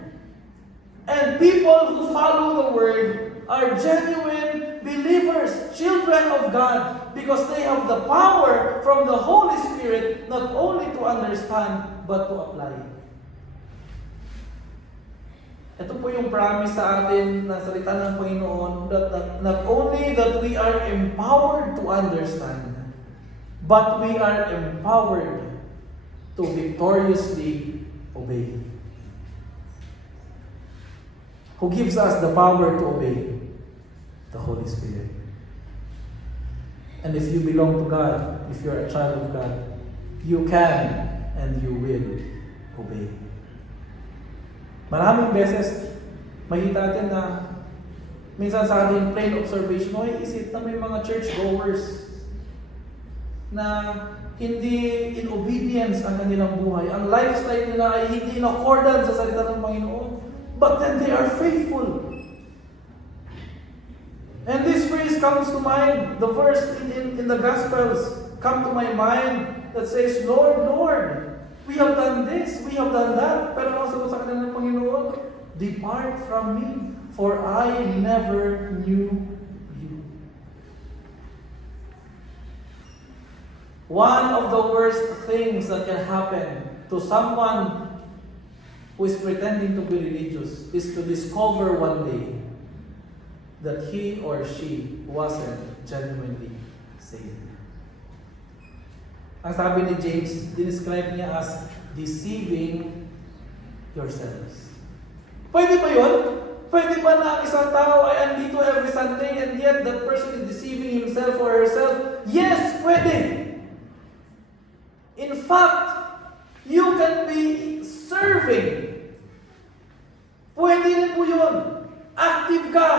And people who follow the Word are genuine believers, children of God, because they have the power from the Holy Spirit not only to understand, but to apply. Ito po yung promise sa atin na salita ng Panginoon, that not only that we are empowered to understand, but we are empowered to victoriously obey. Who gives us the power to obey? The Holy Spirit. And if you belong to God, if you're a child of God, you can and you will obey. Maraming beses, makita natin na minsan sa ating plain observation, is it na may mga churchgoers na hindi in obedience ang kanilang buhay. Ang lifestyle nila ay hindi in accordance sa salita ng Panginoon. But then they are faithful. And this phrase comes to mind, the verse in the Gospels come to my mind that says, Lord, Lord, we have done this, we have done that. Pero ang sagot sa kanila ng Panginoon, depart from me, for I never knew you. One of the worst things that can happen to someone who is pretending to be religious is to discover one day that he or she wasn't genuinely saved. Ang sabi ni James, describe niya as deceiving yourselves. Pwede ba yun? Pwede ba na isang tao ay andito every Sunday and yet that person is deceiving himself or herself? Yes, pwede! In fact, you can be serving. Pwede rin po yun. Active ka.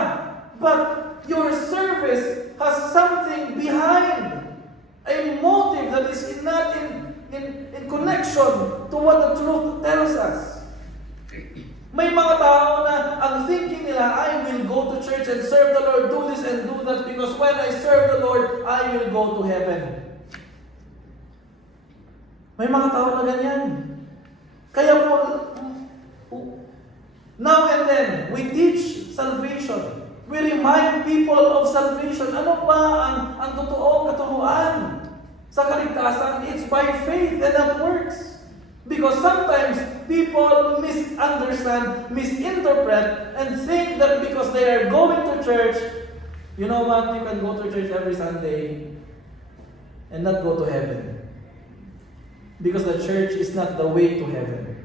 But your service has something behind. A motive that is not in connection to what the truth tells us. May mga tao na ang thinking nila, I will go to church and serve the Lord, do this and do that, because when I serve the Lord, I will go to heaven. May mga tao na ganyan. Kaya po, now and then, we teach salvation. We remind people of salvation. Ano ba ang totoong katuruan sa kaligtasan? It's by faith and not works. Because sometimes people misunderstand, misinterpret, and think that because they are going to church, you know what, you can go to church every Sunday and not go to heaven. Because the church is not the way to heaven.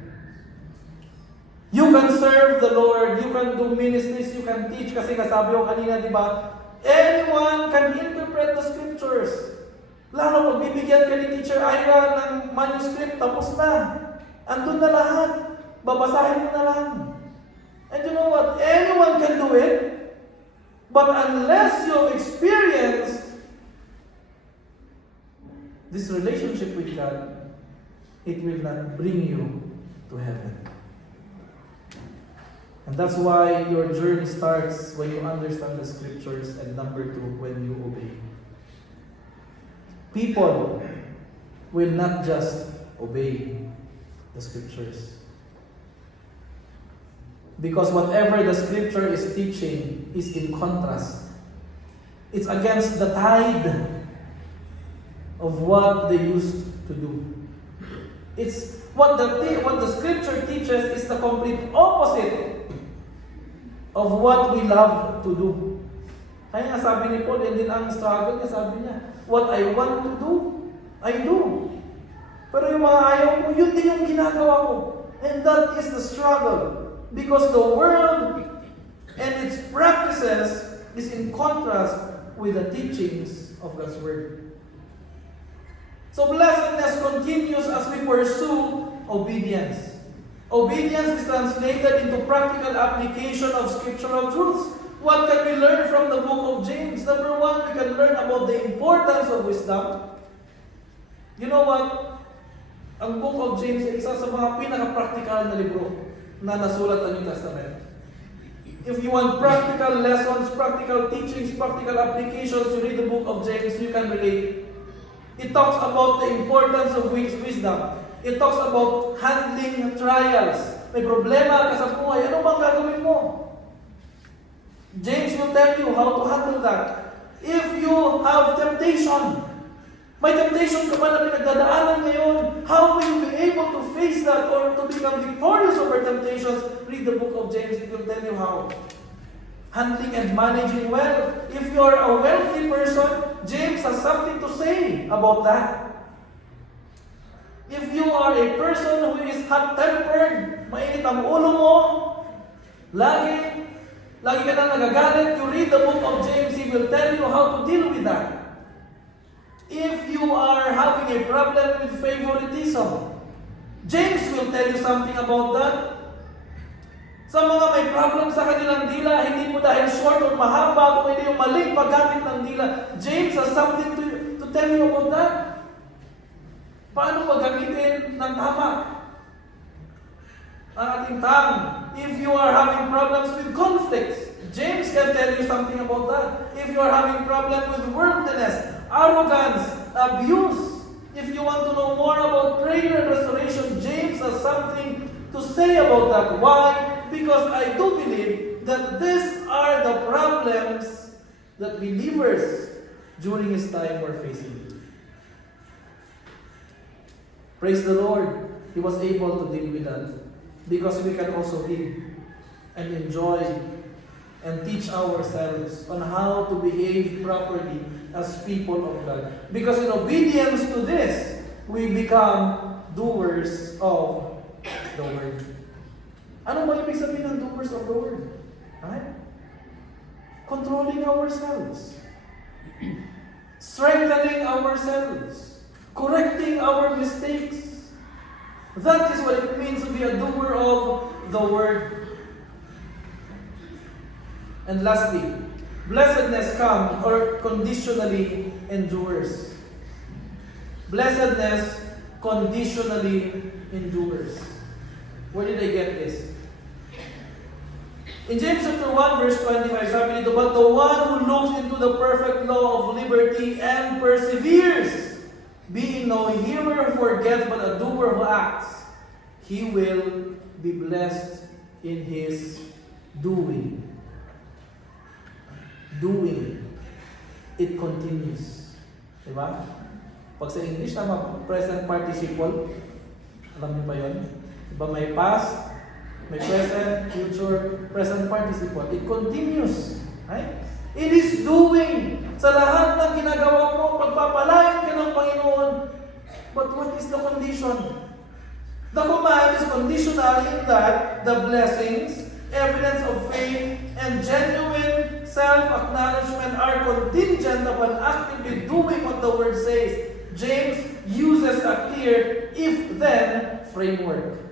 You can serve the Lord, you can do ministries, you can teach. Kasi kasabi ko kanina, di ba? Anyone can interpret the scriptures. Lalo pag bibigyan ka ni Teacher Ira ng manuscript, tapos na. Andun na lahat. Babasahin mo na lang. And you know what? Anyone can do it. But unless you experience this relationship with God, it will not bring you to heaven. And that's why your journey starts when you understand the scriptures, and number 2, when you obey. People will not just obey the scriptures. Because whatever the scripture is teaching is in contrast. It's against the tide of what they used to do. It's what the scripture teaches is the complete opposite of what we love to do. Kaya nga sabi ni Paul, yan din ang struggle niya, sabi niya, what I want to do, I do. Pero yung mga ayaw ko, yun din yung ginagawa ko. And that is the struggle. Because the world and its practices is in contrast with the teachings of God's Word. So blessedness continues as we pursue obedience. Obedience is translated into practical application of scriptural truths. What can we learn from the book of James? Number 1, we can learn about the importance of wisdom. You know what? Ang book of James ay isa sa mga pinaka-practical na libro na nasulat ng New Testament. If you want practical lessons, practical teachings, practical applications, you read the book of James, you can relate. It talks about the importance of wisdom. It talks about handling trials. May problema ka sa buhay, ano bang gagawin mo? James will tell you how to handle that. If you have temptation, may temptation ka ba na pinagdadaanan ngayon, how will you be able to face that or to become victorious over temptations? Read the book of James, it will tell you how. Handling and managing wealth. If you are a wealthy person, James has something to say about that. If you are a person who is hot-tempered, mainit ang ulo mo, lagi ka na nagagalit, you read the book of James, he will tell you how to deal with that. If you are having a problem with favoritism, James will tell you something about that. Sa mga may problem sa kanilang dila, hindi mo dahil short or mahaba, kung hindi yung maling paggamit ng dila, James has something to tell you about that. Paano pagamitin ng tama ang ating tongue? If you are having problems with conflicts, James can tell you something about that. If you are having problems with worldliness, arrogance, abuse, if you want to know more about prayer and restoration, James has something to say about that. Why? Because I do believe that these are the problems that believers during his time were facing. Praise the Lord, he was able to deal with that. Because we can also live and enjoy and teach ourselves on how to behave properly as people of God. Because in obedience to this, we become doers of the Word. Ano ba ibig sabihin ng doers of the Word? Right? Controlling ourselves. Strengthening ourselves. Correcting our mistakes. That is what it means to be a doer of the Word. And lastly, blessedness comes or conditionally endures. Blessedness conditionally endures. Where did I get this? In James chapter 1 verse 25, sabi dito, but the one who looks into the perfect law of liberty and perseveres, being no hearer who forgets but a doer who acts, he will be blessed in his doing. Doing. It continues. Diba? Pag sa English, tama, present participle. Alam niyo ba yun? Diba may past, may present, future, present participle. It continues. Right? It is doing. Sa lahat ng ginagawa mo, pagpapalain ka ng Panginoon. But what is the condition? The command is conditional in that the blessings, evidence of faith, and genuine self-acknowledgement are contingent upon actively doing what the Word says. James uses a clear if-then framework.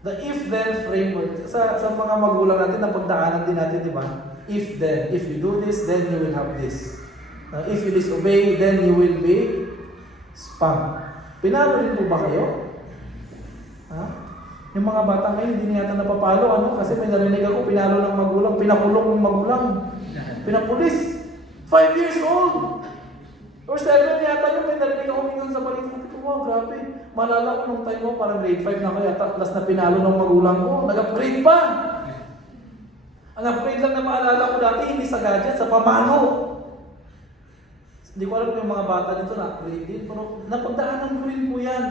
The if-then framework. Sa mga magulang natin, napagdaanan din natin, di ba? If-then. If you do this, then you will have this. If you disobey, then you will be spam. Pinalo rin po ba kayo? Ha? Yung mga bata ngayon, hindi yata napapalo. Ano? Kasi may narinig ako, pinalo ng magulang, pinakulong ng magulang, pinapulis. 5 years old! Or 7 yata yun, may narinig ako minsan sa balita. Wow, grabe. Malala ko nung time mo, parang grade 5 na kaya last na pinalo ng magulang ko. Nag-upgrade pa! Ang upgrade lang na maalala ko dati, hindi sa gadget, sa pamano. Hindi ko alam yung mga bata dito na-upgrade din, pero napagdaanan ko rin po yan.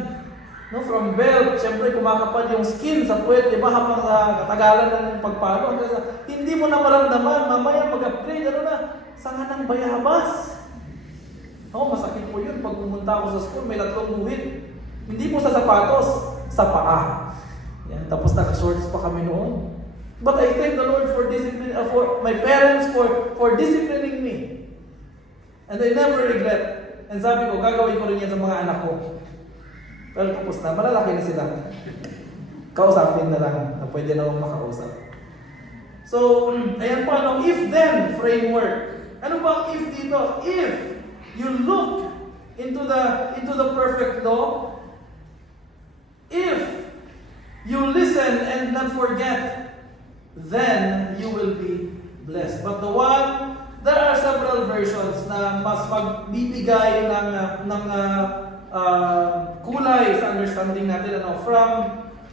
No, from belt, siyempre kumakapal yung skin sa puwet, di ba, habang sa katagalan ng pagpalo. Hindi mo na maramdaman, mamaya mag-upgrade, ano na, sanga ng bayabas. Masakit po yun. Pag pumunta ako sa school, may 3 guhit. Hindi po sa sapatos, sa paa. Yan. Tapos naka-shorts pa kami noon. But I thank the Lord for discipline, for my parents for disciplining me. And I never regret. And sabi ko, gagawin ko rin yan sa mga anak ko. Pero tapos na, malalaki na sila. Kausapin na lang na pwede na akong makausap. So, ayan po, if-then framework. Ano ba ang if dito? If you look into the perfect law, if you listen and not forget, then you will be blessed. But there are several versions na mas magbibigay ng kulay sa understanding natin.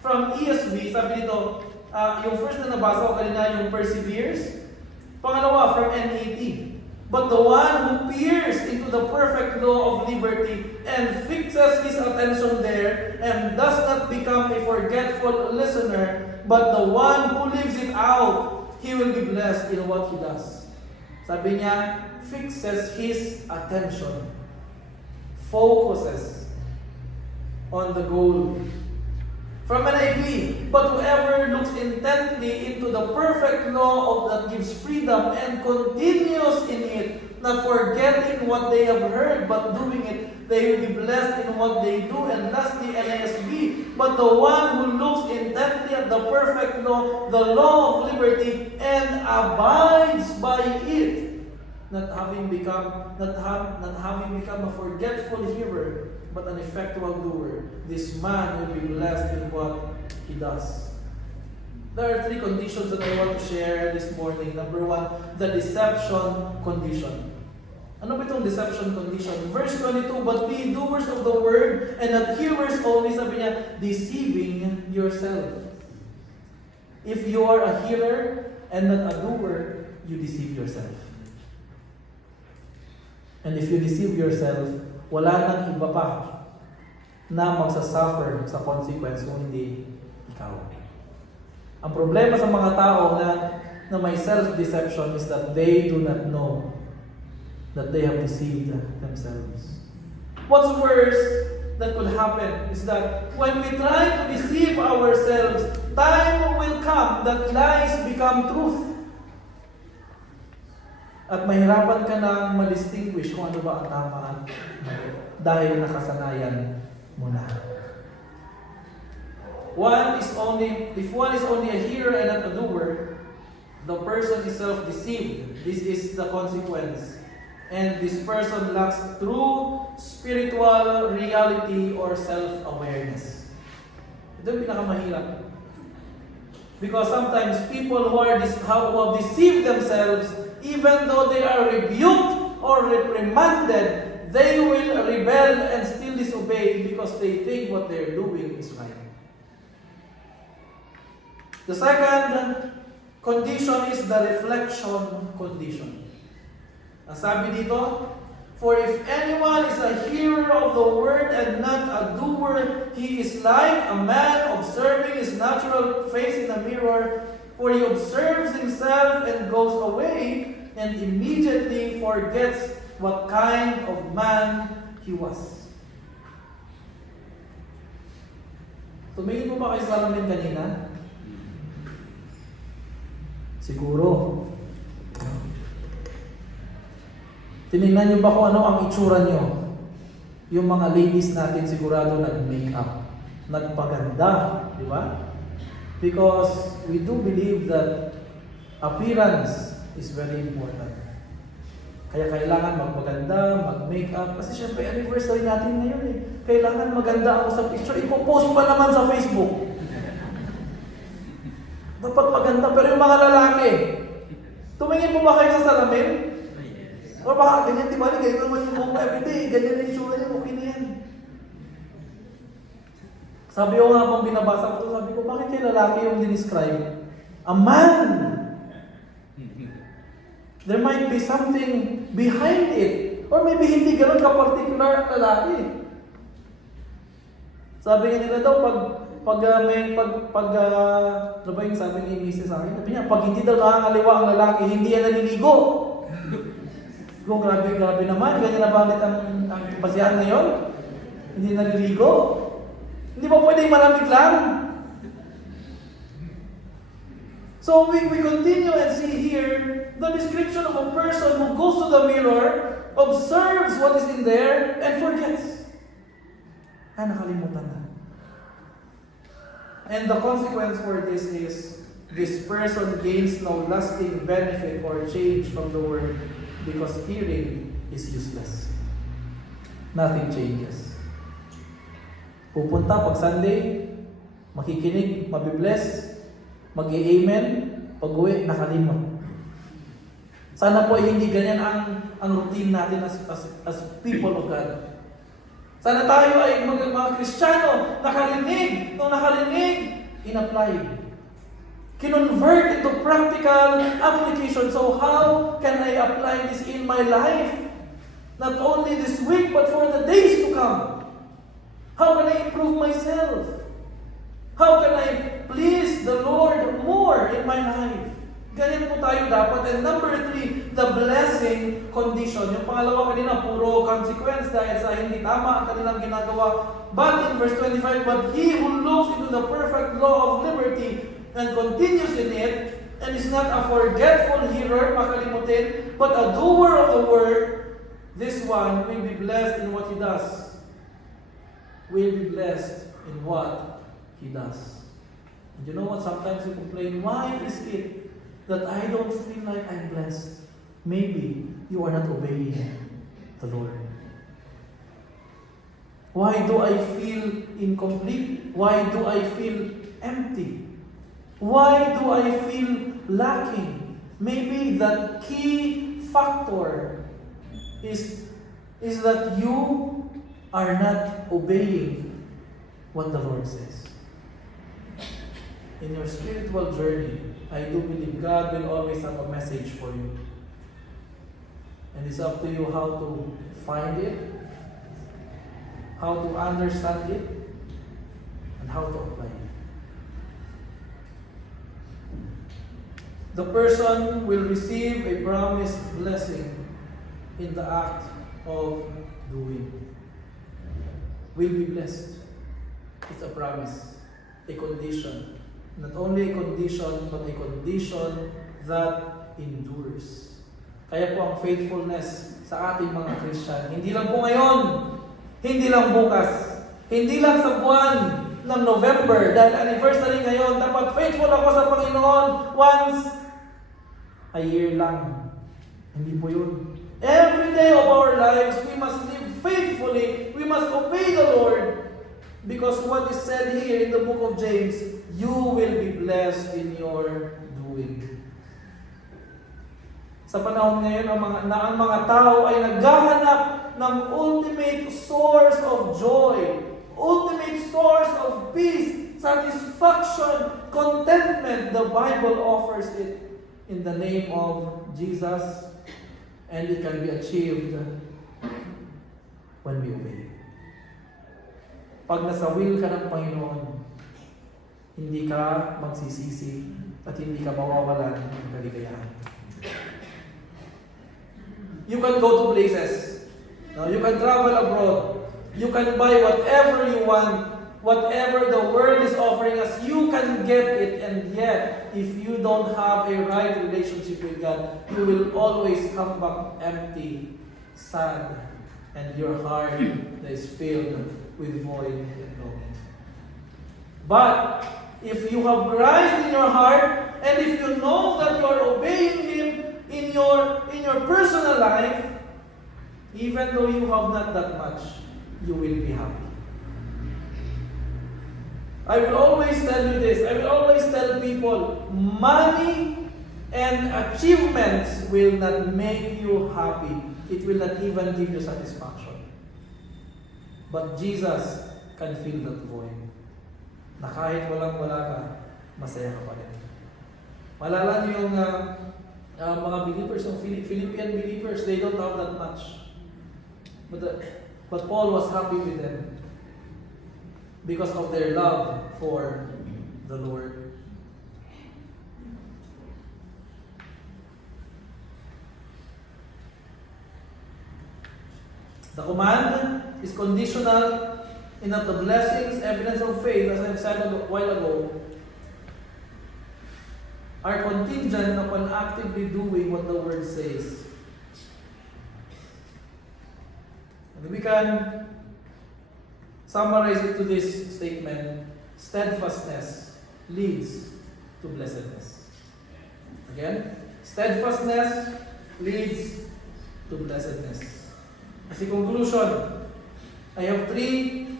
From ESV, sabi dito, yung first na nabasa ko kanina, yung perseveres. Pangalawa, from NAT. But the one who peers into the perfect law of liberty and fixes his attention there and does not become a forgetful listener, but the one who lives it out, he will be blessed in what he does. Sabi niya, fixes his attention, focuses on the goal. From NIV, but whoever looks intently into the perfect law that gives freedom and continues in it, not forgetting what they have heard, but doing it, they will be blessed in what they do. And lastly, NASB, but the one who looks intently at the perfect law, the law of liberty, and abides by it, not having become a forgetful hearer, but an effectual doer, this man will be blessed in what he does. There are 3 conditions that I want to share this morning. Number 1, the deception condition. Ano ba itong deception condition? Verse 22, but be doers of the word and not hearers only, sabi niya, deceiving yourself. If you are a hearer and not a doer, you deceive yourself. And if you deceive yourself, wala nang iba pa na magsasuffer sa consequence kung hindi ikaw. Ang problema sa mga tao na may self-deception is that they do not know that they have deceived themselves. What's worse that could happen is that when we try to deceive ourselves, time will come that lies become truth. At mahirapan ka nang ma-distinguish kung ano ba ang tama at mali dahil nakasanayan mo na. If one is only a hearer and not a doer, the person is self-deceived. This is the consequence. And this person lacks true spiritual reality or self-awareness. Ito yung pinakamahirap. Because sometimes people who have deceived themselves, even though they are rebuked or reprimanded, they will rebel and still disobey because they think what they're doing is right. The second condition is the reflection condition. Ang sabi dito, for if anyone is a hearer of the word and not a doer, he is like a man observing his natural face in a mirror, for he observes himself and goes away and immediately forgets what kind of man he was. Tumingin mo ba kay Salamin kanina? Siguro. Tinignan niyo ba kung ano ang itsura niyo? Yung mga ladies natin sigurado nag-makeup, nagpaganda, di ba? Because we do believe that appearance is very important. Kaya kailangan magpaganda, mag-makeup. Kasi syempre anniversary natin ngayon eh. Kailangan maganda ako sa picture. Ipo-post pa naman sa Facebook. Dapat maganda. Pero yung mga lalaki, tumingin mo ba kayo sa salamin? O baka ganyan, di ba? Ganyan naman yung buhok everyday. Ganyan yung itsura niya. Okay na yan. Sabi ko nga pang binabasa ko ito, sabi ko, bakit yung lalaki yung dinescribe? A man! There might be something behind it. Or maybe hindi ganun ka-particular ang lalaki. Sabi nga nila daw, ano ba yung sabi ni Mrs. sa akin? Sabi niya, pag hindi daw nakangaliwa ang lalaki, hindi yan naliligo. Kung grabe naman, ganyan na bakit ang basihan ngayon? Hindi naliligo. Hindi ba pwedeng malamig lang? So we continue and see here the description of a person who goes to the mirror, observes what is in there, and forgets. Nakalimutan na. And the consequence for this is, this person gains no lasting benefit or change from the word because hearing is useless. Nothing changes. Pupunta pag Sunday, makikinig, mabibless, mag-i-amen, pag-uwi, nakalimot. Sana po hindi ganyan ang routine natin as people of God. Sana tayo ay mga Kristiyano, nakarinig, nung nakarinig, in-apply. Kinonvert into practical application. So how can I apply this in my life? Not only this week, but for the days to come. How can I improve myself? How can I please the Lord more in my life? Ganyan po tayo dapat. And number 3, the blessing condition. Yung pangalawa kanina, puro consequence dahil sa hindi tama ang kanilang ginagawa. But in verse 25, but he who looks into the perfect law of liberty and continues in it, and is not a forgetful hearer, makalimutin, but a doer of the word, this one will be blessed in what he does. Will be blessed in what he does. And you know what? Sometimes we complain, why is it that I don't feel like I'm blessed? Maybe you are not obeying the Lord. Why do I feel incomplete? Why do I feel empty? Why do I feel lacking? Maybe the key factor is that you are not obeying what the Lord says. In your spiritual journey, I do believe God will always have a message for you. And it's up to you how to find it, how to understand it, and how to apply it. The person will receive a promised blessing in the act of doing. Will be blessed. It's a promise, a condition. Not only a condition, but a condition that endures. Kaya po ang faithfulness sa ating mga Christian, hindi lang po ngayon, hindi lang bukas, hindi lang sa buwan ng November, dahil anniversary ngayon, dapat faithful ako sa Panginoon once a year lang. Hindi po yun. Every day of our lives, we must live faithfully. We must obey the Lord. Because what is said here in the book of James, you will be blessed in your doing. Sa panahon ngayon, ang mga tao ay naghahanap ng ultimate source of joy, ultimate source of peace, satisfaction, contentment. The Bible offers it in the name of Jesus, and it can be achieved when we obey. Pag nasa will ka ng Panginoon, hindi ka magsisisi at hindi ka mawawalan ng kaligayahan. You can go to places. You can travel abroad. You can buy whatever you want. Whatever the world is offering us, you can get it. And yet, if you don't have a right relationship with God, you will always come back empty, sad, and your heart is filled with void and longing. But if you have Christ in your heart, and if you know that you are obeying Him in your personal life, even though you have not that much, you will be happy. I will always tell you this. I will always tell people, money and achievements will not make you happy. It will not even give you satisfaction. But Jesus can fill that void. Na kahit walang-wala ka, masaya ka pa rin. Malala niyo yung mga believers, yung Philippian believers, they don't have that much. But Paul was happy with them because of their love for the Lord. The command is conditional in that the blessings, evidence of faith, as I've said a while ago, are contingent upon actively doing what the Word says. And we can summarize it to this statement: steadfastness leads to blessedness. Again, steadfastness leads to blessedness. As a conclusion, I have 3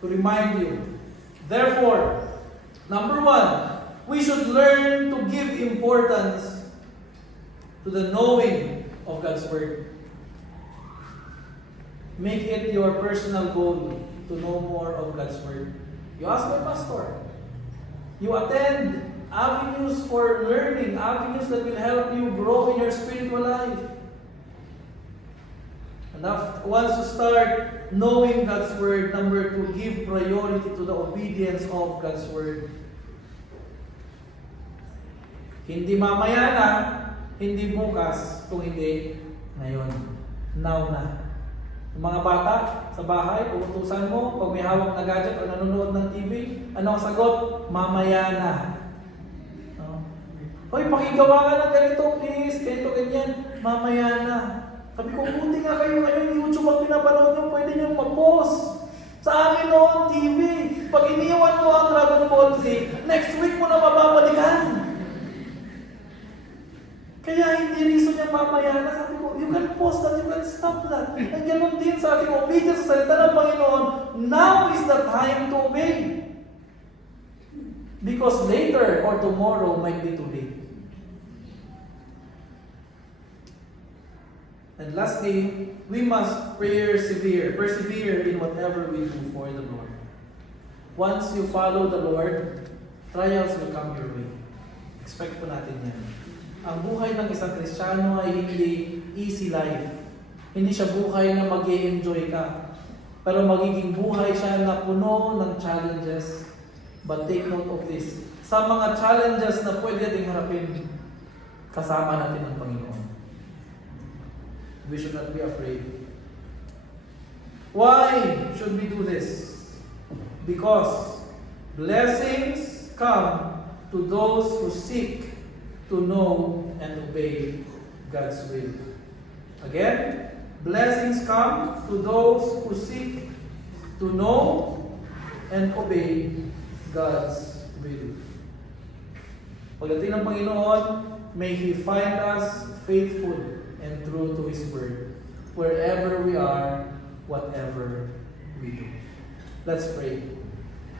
to remind you. Therefore, number 1, we should learn to give importance to the knowing of God's Word. Make it your personal goal to know more of God's Word. You ask my pastor. You attend avenues for learning, avenues that will help you grow in your spiritual life. And once you start knowing God's Word, number 2, give priority to the obedience of God's Word. Hindi mamaya na, hindi bukas, kung hindi ngayon. Now na. Yung mga bata sa bahay, uutusan mo, pag may hawak na gadget o nanonood ng TV, ano ang sagot? Mamaya na. Hoy, pakigawa ka ng ganito, please, ganito, ganyan. Mamaya na. Sabi ko, buti nga kayo ngayon, YouTube ang pinapanood nyo, pwede nyo mag-pause. Sa amin noon, TV. Pag iniwan mo ang Dragon Ball Z, next week mo na mababalikan. Kaya hindi reason niya mamaya na. Sabi ko, you can pause that, you can stop that. And ganoon din sa ating obedience sa salita ng Panginoon, now is the time to obey. Because later or tomorrow might be too late. And lastly, we must persevere in whatever we do for the Lord. Once you follow the Lord, trials will come your way. Expect po natin yan. Ang buhay ng isang Kristiyano ay hindi easy life. Hindi siya buhay na mag-i-enjoy ka. Pero magiging buhay siya na puno ng challenges. But take note of this. Sa mga challenges na pwede natin harapin, kasama natin ang Panginoon. We should not be afraid. Why should we do this? Because blessings come to those who seek to know and obey God's will. Again, blessings come to those who seek to know and obey God's will. Pagdating ng Panginoon, may He find us faithful and true to His Word, wherever we are, whatever we do. Let's pray.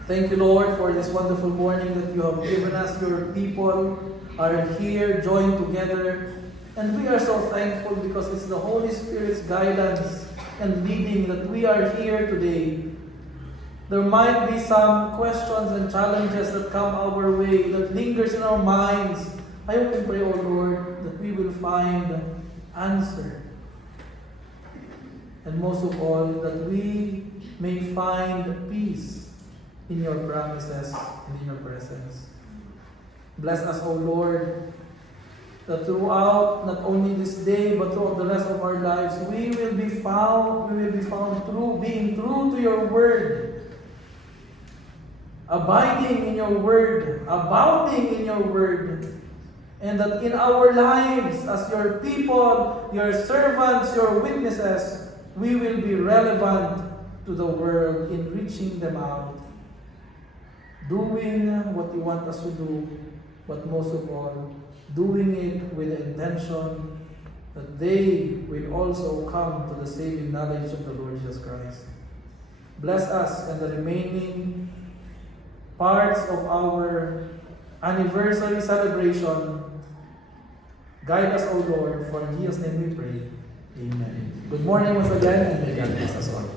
Thank you, Lord, for this wonderful morning that you have given us. Your people are here, joined together, and we are so thankful because it's the Holy Spirit's guidance and leading that we are here today. There might be some questions and challenges that come our way, that lingers in our minds. I hope and pray, O Lord, that we will find answer. And most of all, that we may find peace in your promises and in your presence. Bless us, O Lord, that throughout not only this day but throughout the rest of our lives, we will be found true, being true to your word, abiding in your word, abounding in your word, and that in our lives as your people, your servants, your witnesses, we will be relevant to the world in reaching them out, doing what you want us to do, but most of all, doing it with the intention that they will also come to the saving knowledge of the Lord Jesus Christ. Bless us and the remaining parts of our anniversary celebration. Guide us, O Lord, for in Jesus' name we pray. Amen. Good morning once again, and may God bless us all.